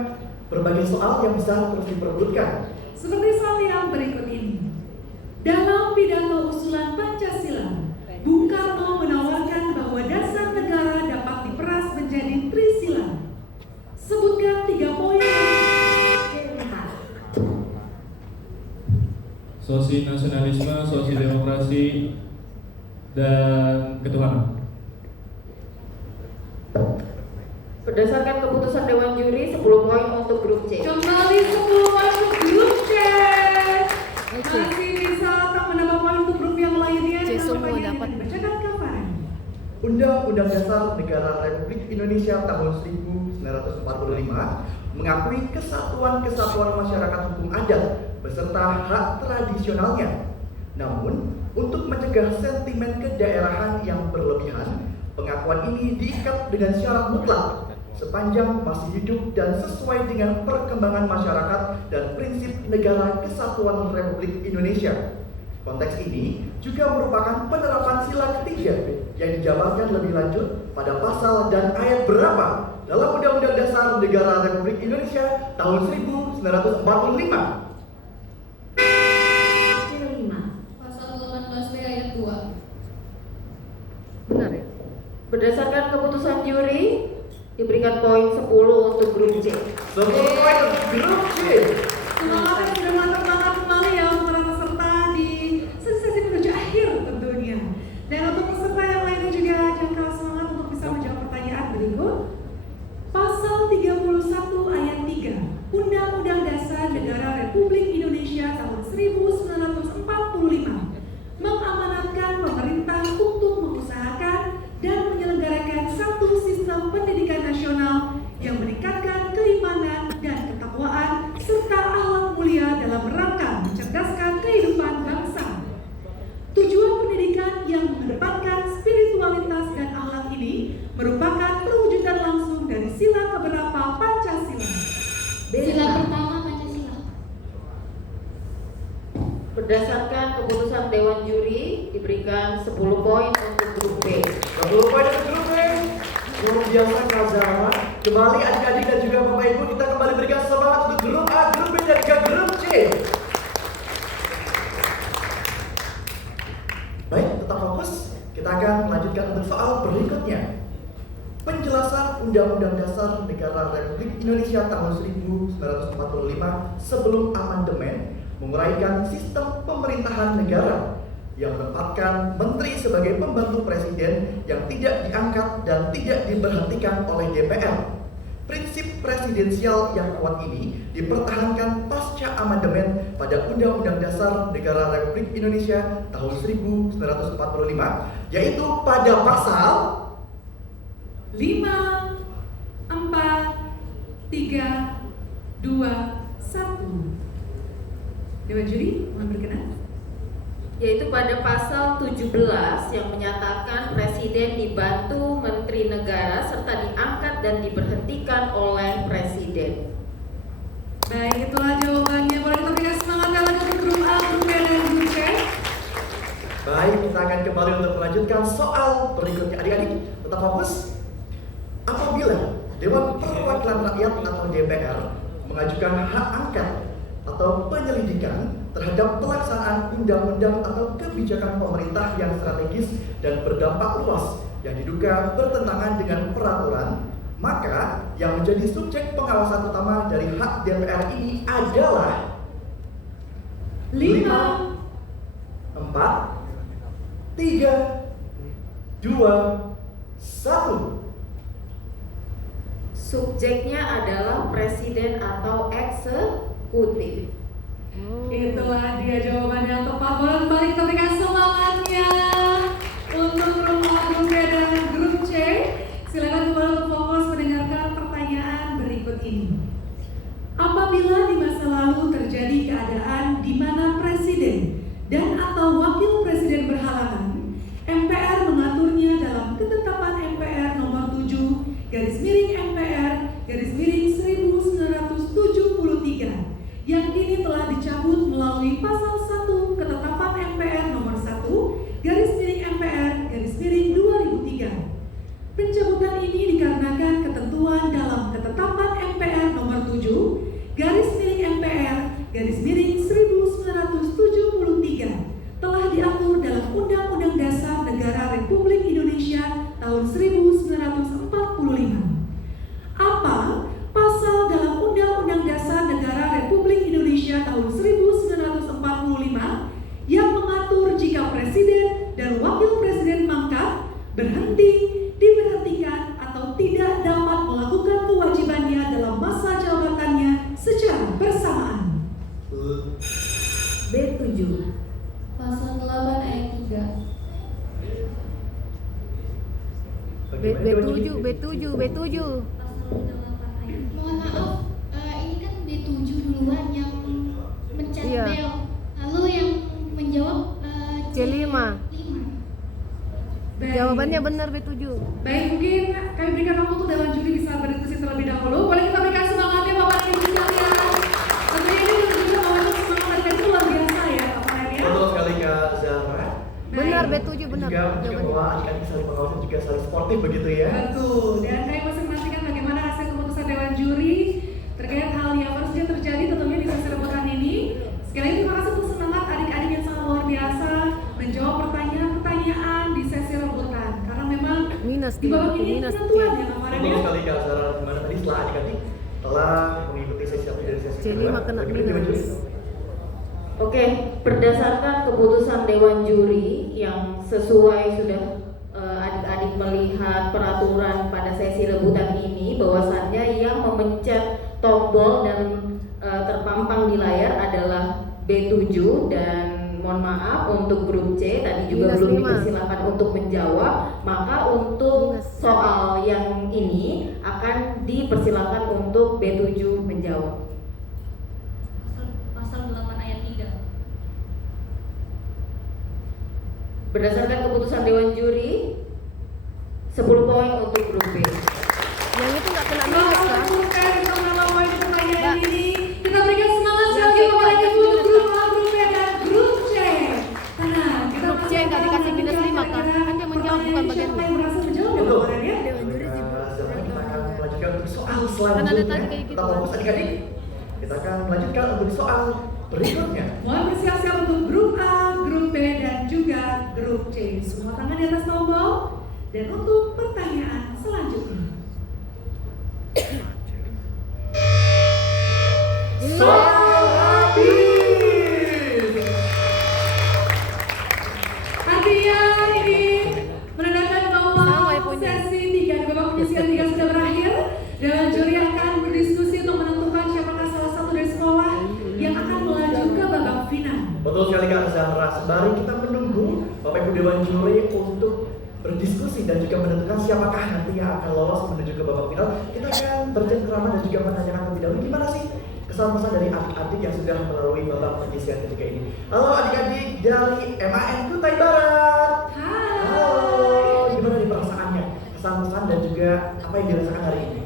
berbagai soal yang bisa terus diperebutkan. Seperti soal yang berikut ini. Dalam pidato usulan Pancasila, Bung Karno menawarkan bahwa dasar negara dapat diperas menjadi trisila. Sebutkan 3 poin. Sosi nasionalisme, sosi demokrasi, dan ketuhanan. Berdasarkan keputusan Dewan Juri, 10 poin untuk grup C. Kembali 10 poin untuk grup C. Masih bisa tak menambah poin untuk grup yang lainnya. Nampaknya dapat dibacakan kapan? Undang-Undang Dasar Negara Republik Indonesia tahun 1945 mengakui kesatuan-kesatuan masyarakat hukum adat beserta hak tradisionalnya. Namun, untuk mencegah sentimen kedaerahan yang berlebihan, pengakuan ini diikat dengan syarat mutlak sepanjang masih hidup dan sesuai dengan perkembangan masyarakat dan prinsip negara kesatuan Republik Indonesia. Konteks ini juga merupakan penerapan sila ketiga yang dijabarkan lebih lanjut pada pasal dan ayat berapa dalam Undang-Undang Dasar Negara Republik Indonesia tahun 1945. Pasal 18B ayat 2. Benar ya? Berdasarkan keputusan juri, diberikan poin 10 untuk grup C. 10 poin untuk grup C. Semangat yang sudah mantap-mantap kembali ya untuk para peserta di sesi menuju akhir tentunya. Dan untuk peserta yang lainnya juga jangan kalah semangat untuk bisa menjawab pertanyaan berikut. Pasal 31 ayat 3 Undang-Undang Dasar Negara Republik Indonesia tahun 1945 mengamanatkan pemerintah untuk mengusahakan dan menyelenggarakan satu sistem pendidikan nasional yang meningkatkan keimanan dan ketakwaan serta akhlak mulia dalam rangka mencerdaskan kehidupan bangsa. Tujuan pendidikan yang mengedepankan spiritualitas dan akhlak ini merupakan perwujudan langsung dari sila keberapa Pancasila. Sila pertama Pancasila. Berdasarkan keputusan Dewan Juri, diberikan 10 poin untuk grup B. 10 poin untuk grup B. luar biasa Kak Zara. Kembali adik-adik dan juga Bapak Ibu, kita kembali berikan semangat untuk grup A, grup B, dan juga grup C. Baik, tetap fokus. Kita akan melanjutkan untuk soal berikutnya. Penjelasan Undang-Undang Dasar Negara Republik Indonesia tahun 1945 sebelum amandemen menguraikan sistem pemerintahan negara yang menempatkan menteri sebagai pembantu presiden yang tidak diangkat dan tidak diberhentikan oleh DPR. Prinsip presidensial yang kuat ini dipertahankan pasca amandemen pada Undang-Undang Dasar Negara Republik Indonesia tahun 1945, yaitu pada pasal 5, 4, 3, 2, 1. Dewan juri, mohon berkenan. Yaitu pada pasal 17 yang menyatakan presiden dibantu menteri negara serta diangkat dan diberhentikan oleh presiden. Baik, itulah jawabannya. Boleh kita berikan semangat kalian untuk grup A, grup B, dan grup C. Baik, kita akan kembali untuk melanjutkan soal berikutnya. Adik-adik, tetap fokus. Apabila Dewan Perwakilan Rakyat atau DPR mengajukan hak angket atau penyelidikan terhadap pelaksanaan undang-undang atau kebijakan pemerintah yang strategis dan berdampak luas yang diduga bertentangan dengan peraturan, maka yang menjadi subjek pengawasan utama dari hak DPR ini adalah 5, 4, 3, 2, 1. Subjeknya adalah presiden atau eksekutif. Itulah dia jawaban yang tepat. Boleh kembali kita berikan semangatnya untuk grup A, grup B, dan grup C. Silakan kembali untuk fokus mendengarkan pertanyaan berikut ini. Apabila di masa lalu terjadi keadaan di mana presiden dan atau wakil presiden berhalangan, MPR mengaturnya dalam Ketetapan MPR nomor 7/MPR/1973 yang kini telah dicabut melalui pasal 1 Ketetapan MPR nomor 1/MPR/2003. Pencabutan ini dikarenakan ketentuan dalam Ketetapan MPR nomor 7/MPR/1973 telah diatur dalam Undang-Undang Dasar Negara Republik Indonesia tahun 1945. Apa pasal dalam Undang-Undang Dasar Negara Republik Indonesia tahun 1945 yang mengatur jika presiden dan wakil presiden mangkat, berhenti, diberhentikan atau tidak dapat melakukan kewajibannya dalam masa jabatannya secara bersamaan? B7. Pasal 8 ayat 3. B7. Mohon maaf, ini kan B7 duluan yang mencet Iya. bel. Lalu yang menjawab C5. Baik. Jawabannya benar B7. Baik, mungkin kami berikan waktu untuk Dewan Juri bisa berdiskusi terlebih dahulu. Boleh kita berikan semangatnya Bapak Ibu sekalian. Tentunya ini menunjukkan bahwa semangat mereka itu luar biasa ya Bapak Ibu ya. Betul sekali Kak Zahra. Benar B7 benar. Juga menunjukkan bahwa adik-adik saling pengawasan juga saling sportif begitu ya. Betul. Dan kami masih menantikan bagaimana hasil keputusan Dewan Juri terkait hal yang baru saja terjadi tentunya di sesi rebutan ini. Sekali lagi terima kasih untuk semangat adik-adik yang sangat luar biasa menjawab pertanyaan-pertanyaan di sesi rebutan. Karena memang Minus di babak ini minus penentuan ya kemarin Betul ya. sekali Kak Zahra. Dimana tadi setelah adik-adik telah mengikuti sesi 1 dari sesi C5 kedua. kena Bagaimana Dewan Juri? minus. Oke, berdasarkan keputusan Dewan Juri yang sesuai sudah adik-adik melihat peraturan pada sesi rebutan ini, bahwasannya yang memencet tombol dan terpampang di layar adalah B7 dan mohon maaf untuk grup C tadi juga Minus belum 5. dipersilakan untuk menjawab, maka untuk soal yang ini akan dipersilakan untuk B7 menjawab. pasal 8 ayat 3. Berdasarkan keputusan Dewan Juri 10 poin untuk grup B. Yang itu nggak kena minus kan? Bukan bersama poin pertanyaan ini. Kita berikan semangat Yang sekali kedua, Bapak yang Ibu minus grup A, grup B, dan grup C. Tenang, kita Grup C nggak dikasih minus 5 kan? Kan dia menjawab bukan bagian siapa yang berhasil menjawab ya Betul. kemarin ya? Dewan Juri selanjutnya. kayak gitu Tetap kan. fokus adik-adik. Kita akan melanjutkan untuk soal berikutnya. Mohon bersiap-siap untuk grup A, grup B, dan juga grup C. Semua tangan di atas tombol. Dan untuk pertanyaan selanjutnya. Soal habis. Artinya ini menandakan bahwa Sama ya punya. sesi 3 di babak penyisihan 3 sudah berakhir. Dan juri akan berdiskusi untuk menentukan siapakah salah satu dari sekolah yang akan melaju ke babak final. Betul sekali Kak Zahra. Sembari kita menunggu Bapak Ibu Dewan Juri untuk berdiskusi dan juga menentukan siapakah nanti yang akan lolos menuju ke babak final, kita akan bercengkrama dan juga menanyakan terlebih dahulu gimana sih kesan-pesan dari adik-adik yang sudah melalui babak penyisihan ketiga ini. Halo adik-adik dari MAN Kutai Barat. Halo, gimana nih perasaannya, kesan-pesan dan juga apa yang dirasakan hari ini?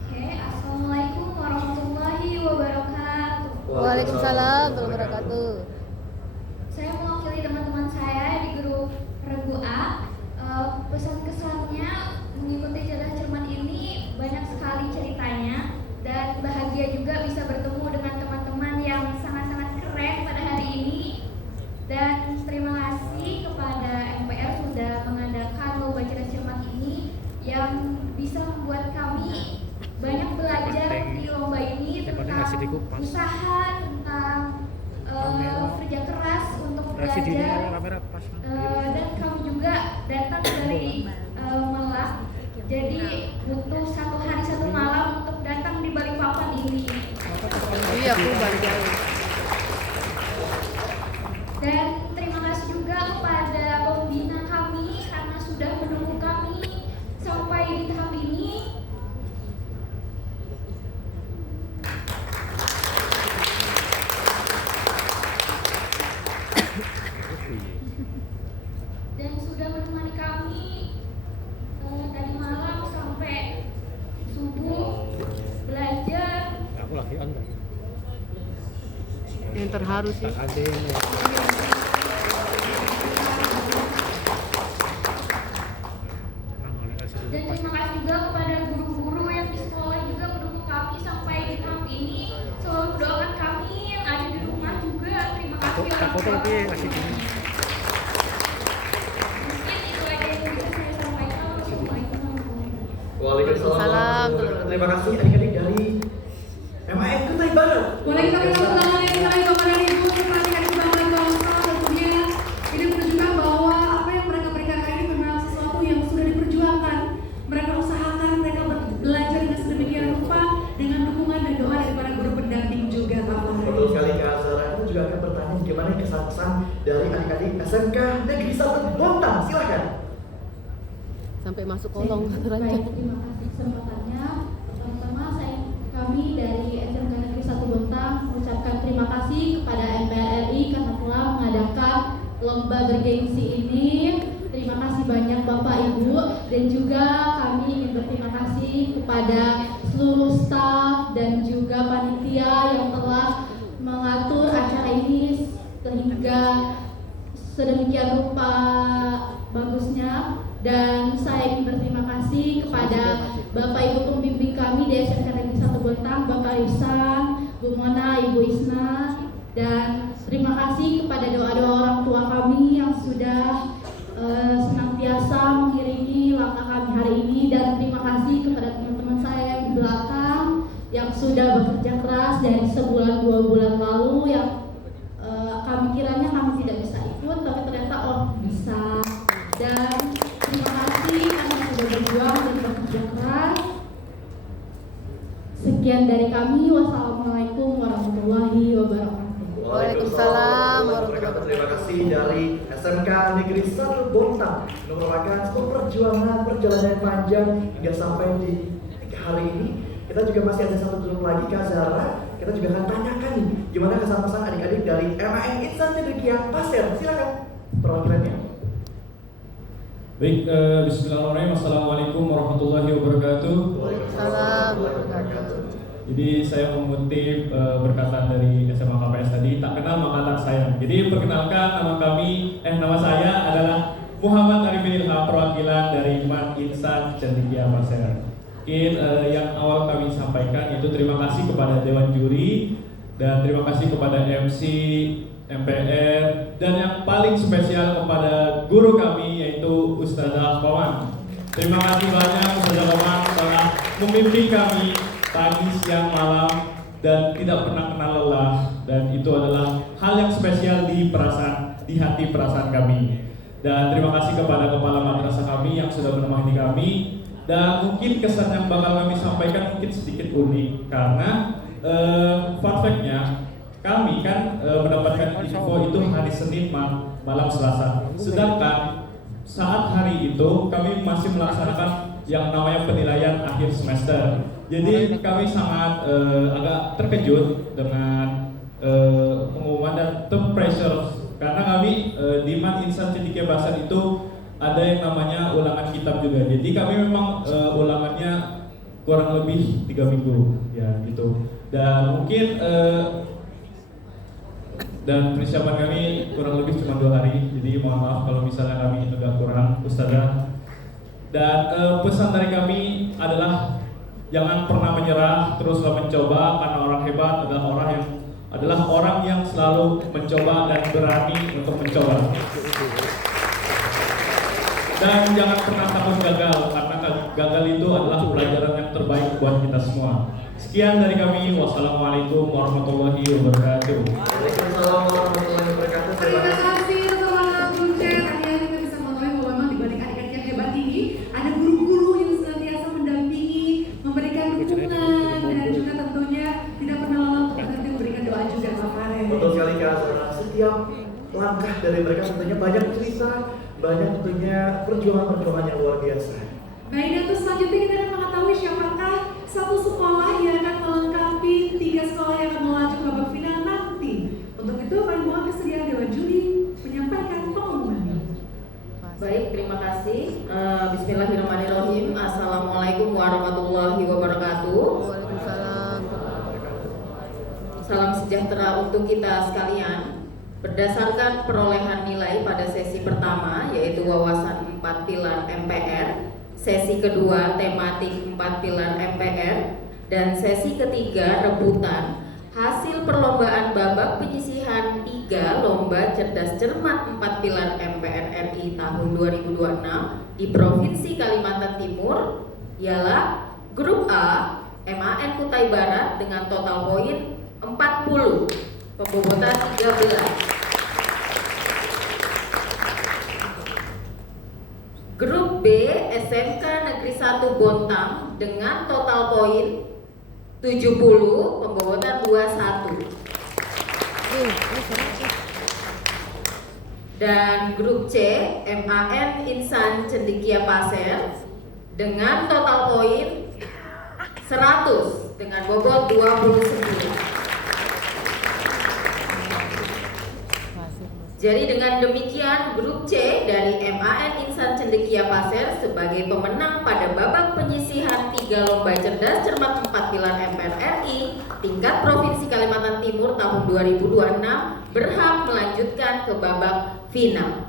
Oke, assalamualaikum warahmatullahi wabarakatuh. Waalaikumsalam warahmatullahi wabarakatuh. Saya mewakili teman-teman saya di grup Regu A. Pesan kesannya mengikuti Cerdas Cermat ini banyak sekali ceritanya dan bahagia juga bisa bertemu dengan teman-teman yang sangat-sangat keren pada hari ini. Dan terima kasih kepada MPR sudah mengadakan lomba Cerdas Cermat ini yang bisa membuat kami banyak belajar di lomba ini tentang usaha, tentang kerja keras untuk belajar, dan kami juga datang dari Merak, jadi butuh 1 hari 1 malam untuk datang di Balikpapan ini. Iya, aku jauh. Dan terima kasih juga kepada pembina kami karena sudah mendukung kami sampai di tahap ini. Dan sudah menemani kami dari malam sampai subuh belajar. Yang terharu sih. Dan terima kasih juga kepada guru-guru yang di sekolah juga mendukung kami sampai di tahap ini. Selalu mendoakan kami yang ada di rumah juga. Terima kasih orang tua. Mungkin itu aja yang bisa saya sampaikan. Wassalamualaikum warahmatullahi wabarakatuh. Waalaikumsalam. Terima kasih adik-adik dari MAN Kutai Barat. Boleh kita beri tepuk tangan yang sekali Bapak dan Ibu serta adik-adik kebanggaan bangsa. Tentunya ini menunjukkan bahwa apa yang mereka berikan hari ini memang sesuatu yang sudah diperjuangkan. Mereka usahakan, mereka belajar dengan sedemikian rupa dengan dukungan dan doa dari para guru pendamping juga Bapak. Betul sekali Kak Zahra. Kita juga akan bertanya gimana kesan-pesan dari adik-adik SMK Negeri 1 Bontang. Silakan. Sampai masuk kolong Baik, terima kasih kesempatannya. Pertama-tama kami dari SMK Negeri 1 Bontang mengucapkan terima kasih kepada MPR RI karena telah mengadakan lomba bergengsi ini. Terima kasih banyak Bapak Ibu, dan juga kami ingin berterima kasih kepada seluruh staf dan juga panitia yang telah mengatur acara ini sehingga sedemikian rupa bagusnya. Dan saya ingin berterima kasih kepada Bapak Ibu pembimbing kami di SMK Negeri 1 Bontang, Bapak Ihsan, Bu Mona, Ibu Isna, dan terima kasih kepada doa-doa orang tua kami yang sudah senantiasa mengiringi langkah kami hari ini. Dan terima kasih kepada teman-teman saya yang di belakang yang sudah bekerja keras dari sebulan 2 bulan lalu yang kami kiranya kami tidak bisa ikut, tapi ternyata bisa. Dan terima kasih karena sudah berjuang dan bekerja keras. Sekian dari kami. Wassalamualaikum warahmatullahi wabarakatuh. Waalaikumsalam warahmatullahi wabarakatuh. Terima kasih dari SMK Negeri 1 Bontang yang merupakan sebuah perjalanan panjang hingga sampai di hari ini. Kita juga masih ada satu grup lagi Kak Zahra. Kita juga akan tanyakan nih gimana kesan-pesan adik-adik dari MAN Insan Cendekia Pasir. Silakan perwakilannya. Baik, bismillahirrahmanirrahim. Assalamualaikum warahmatullahi wabarakatuh. Waalaikumsalam warahmatullahi wabarakatuh. Jadi saya mengutip perkataan dari SMA KPS tadi, tak kenal maka tak sayang. Jadi perkenalkan nama saya adalah Muhammad Arifin Ilham, perwakilan dari MAN Cendekia Pasir. Mungkin yang awal kami sampaikan yaitu terima kasih kepada Dewan Juri dan terima kasih kepada MC, MPR, dan yang paling spesial kepada guru kami yaitu Ustadzah Koman. Terima kasih banyak Ustadzah Koman telah memimpin kami pagi, siang, malam dan tidak pernah kenal lelah, dan itu adalah hal yang spesial di hati perasaan kami. Dan terima kasih kepada kepala madrasah kami yang sudah menemani kami. Dan mungkin kesan yang bakal kami sampaikan mungkin sedikit unik karena fun fact-nya kami kan mendapatkan info itu hari Senin malam Selasa. Sedangkan saat hari itu kami masih melaksanakan yang namanya penilaian akhir semester. Jadi kami sangat agak terkejut dengan pengumuman dan pressure karena kami di Man Insan Cendekia Pasir itu ada yang namanya ulangan kitab juga. Jadi kami memang ulangannya kurang lebih 3 minggu ya gitu. Dan mungkin dan persiapan kami kurang lebih cuma 2 hari. Jadi mohon maaf kalau misalnya kami itu agak kurang, Ustazah. Dan pesan dari kami adalah jangan pernah menyerah, teruslah mencoba karena orang hebat adalah orang yang selalu mencoba dan berani untuk mencoba. Dan jangan pernah takut gagal karena gagal itu adalah pelajaran yang terbaik buat kita semua. Sekian dari kami. Wassalamualaikum warahmatullahi wabarakatuh. Waalaikumsalam warahmatullahi wabarakatuh. Terima kasih teman-teman Bunce. Tadi kita bisa mengetahui bahwa memang dibalik adik-adik yang hebat ini ada guru-guru yang senantiasa mendampingi, memberikan dukungan dan juga tentunya tidak pernah lelah untuk nanti memberikan doa juga Kak Farel. Betul sekali Kak. Setiap langkah dari mereka tentunya banyak cerita, banyak tentunya perjuangan-perjuangan yang luar biasa. Baik, dan terus selanjutnya kita akan mengetahui siapakah satu sekolah yang akan melengkapi 3 sekolah yang akan melaju ke babak final nanti. Untuk itu kami mohon kesediaan Dewan Juri menyampaikan pengumuman. Baik, terima kasih. Bismillahirrahmanirrahim. Assalamualaikum warahmatullahi wabarakatuh. Waalaikumsalam. Salam sejahtera untuk kita sekalian. Berdasarkan perolehan nilai pada sesi pertama yaitu wawasan 4 pilar MPR, sesi kedua tematik 4 pilar MPR, dan sesi ketiga rebutan, hasil perlombaan babak penyisihan 3 lomba cerdas cermat 4 pilar MPR RI tahun 2026 di Provinsi Kalimantan Timur ialah Grup A MAN Kutai Barat dengan total poin 40, pembobotan 13. Grup B SMK Negeri 1 Bontang dengan total poin 70, pembobotan 21. Dan grup C MAN Insan Cendekia Pasir dengan total poin 100 dengan bobot 29. Jadi dengan demikian grup C dari MAN Insan Cendekia Pasir sebagai pemenang pada babak penyisihan 3 lomba cerdas cermat 4 pilar MPR RI tingkat Provinsi Kalimantan Timur tahun 2026 berhak melanjutkan ke babak final.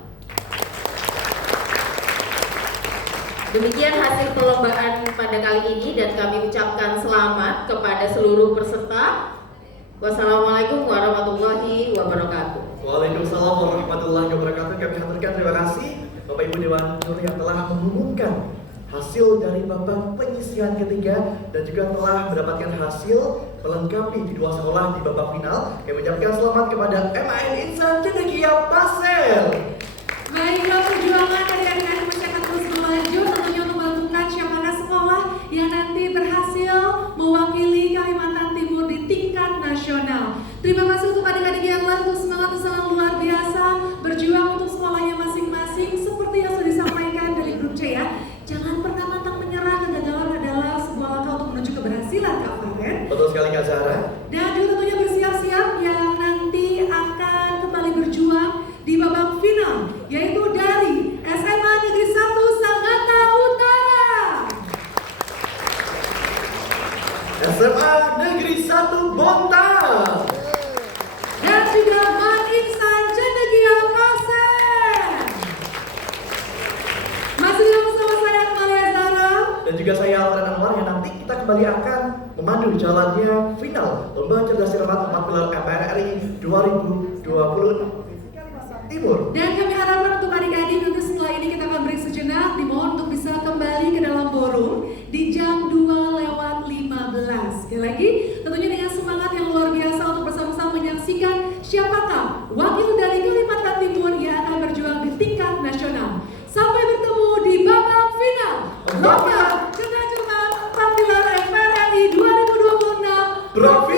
Demikian hasil perlombaan pada kali ini dan kami ucapkan selamat kepada seluruh peserta. Wassalamualaikum warahmatullahi wabarakatuh. Waalaikumsalam warahmatullahi wabarakatuh. Kami haturkan terima kasih Bapak Ibu Dewan Juri yang telah mengumumkan hasil dari babak penyisihan ketiga dan juga telah mendapatkan hasil melengkapi di 2 sekolah di babak final. Kami mengucapkan selamat kepada MAN Insan Cendekia Pasir. Baiklah, perjuangan dari adik-adik masih akan terus maju tentunya untuk menentukan siapakah sekolah yang nanti berhasil mewakili Kalimantan Timur di tingkat nasional. Terima kasih untuk adik-adik yang lain untuk semangat yang luar biasa berjuang untuk sekolahnya masing-masing seperti yang sudah disampaikan dari grup C ya. Jangan pernah pantang menyerah, kegagalan adalah sebuah langkah untuk menuju keberhasilan Kak Farel. Betul sekali Kak Zahra. Dan juga tentunya bersiap-siap yang nanti akan kembali berjuang di babak final yaitu dari SMA Negeri 1 Sangatta Utara. SMA Negeri 1 Bontang. Dan juga Man Insan kembali akan memandu jalannya final Lomba Cerdas Cermat 4 Pilar MPR RI 2020 Timur. Dan kami harapkan untuk adik-adik nanti setelah ini kita akan break sejenak, dimohon untuk bisa kembali ke dalam ballroom di jam 2:15. Sekali lagi, tentunya dengan semangat yang luar biasa untuk bersama-sama menyaksikan siapakah wakil dari Kalimantan Timur yang akan berjuang di tingkat nasional. Sampai bertemu di babak final Lomba Cerdas Cermat 4 Pilar MPR RI 2026 Provinsi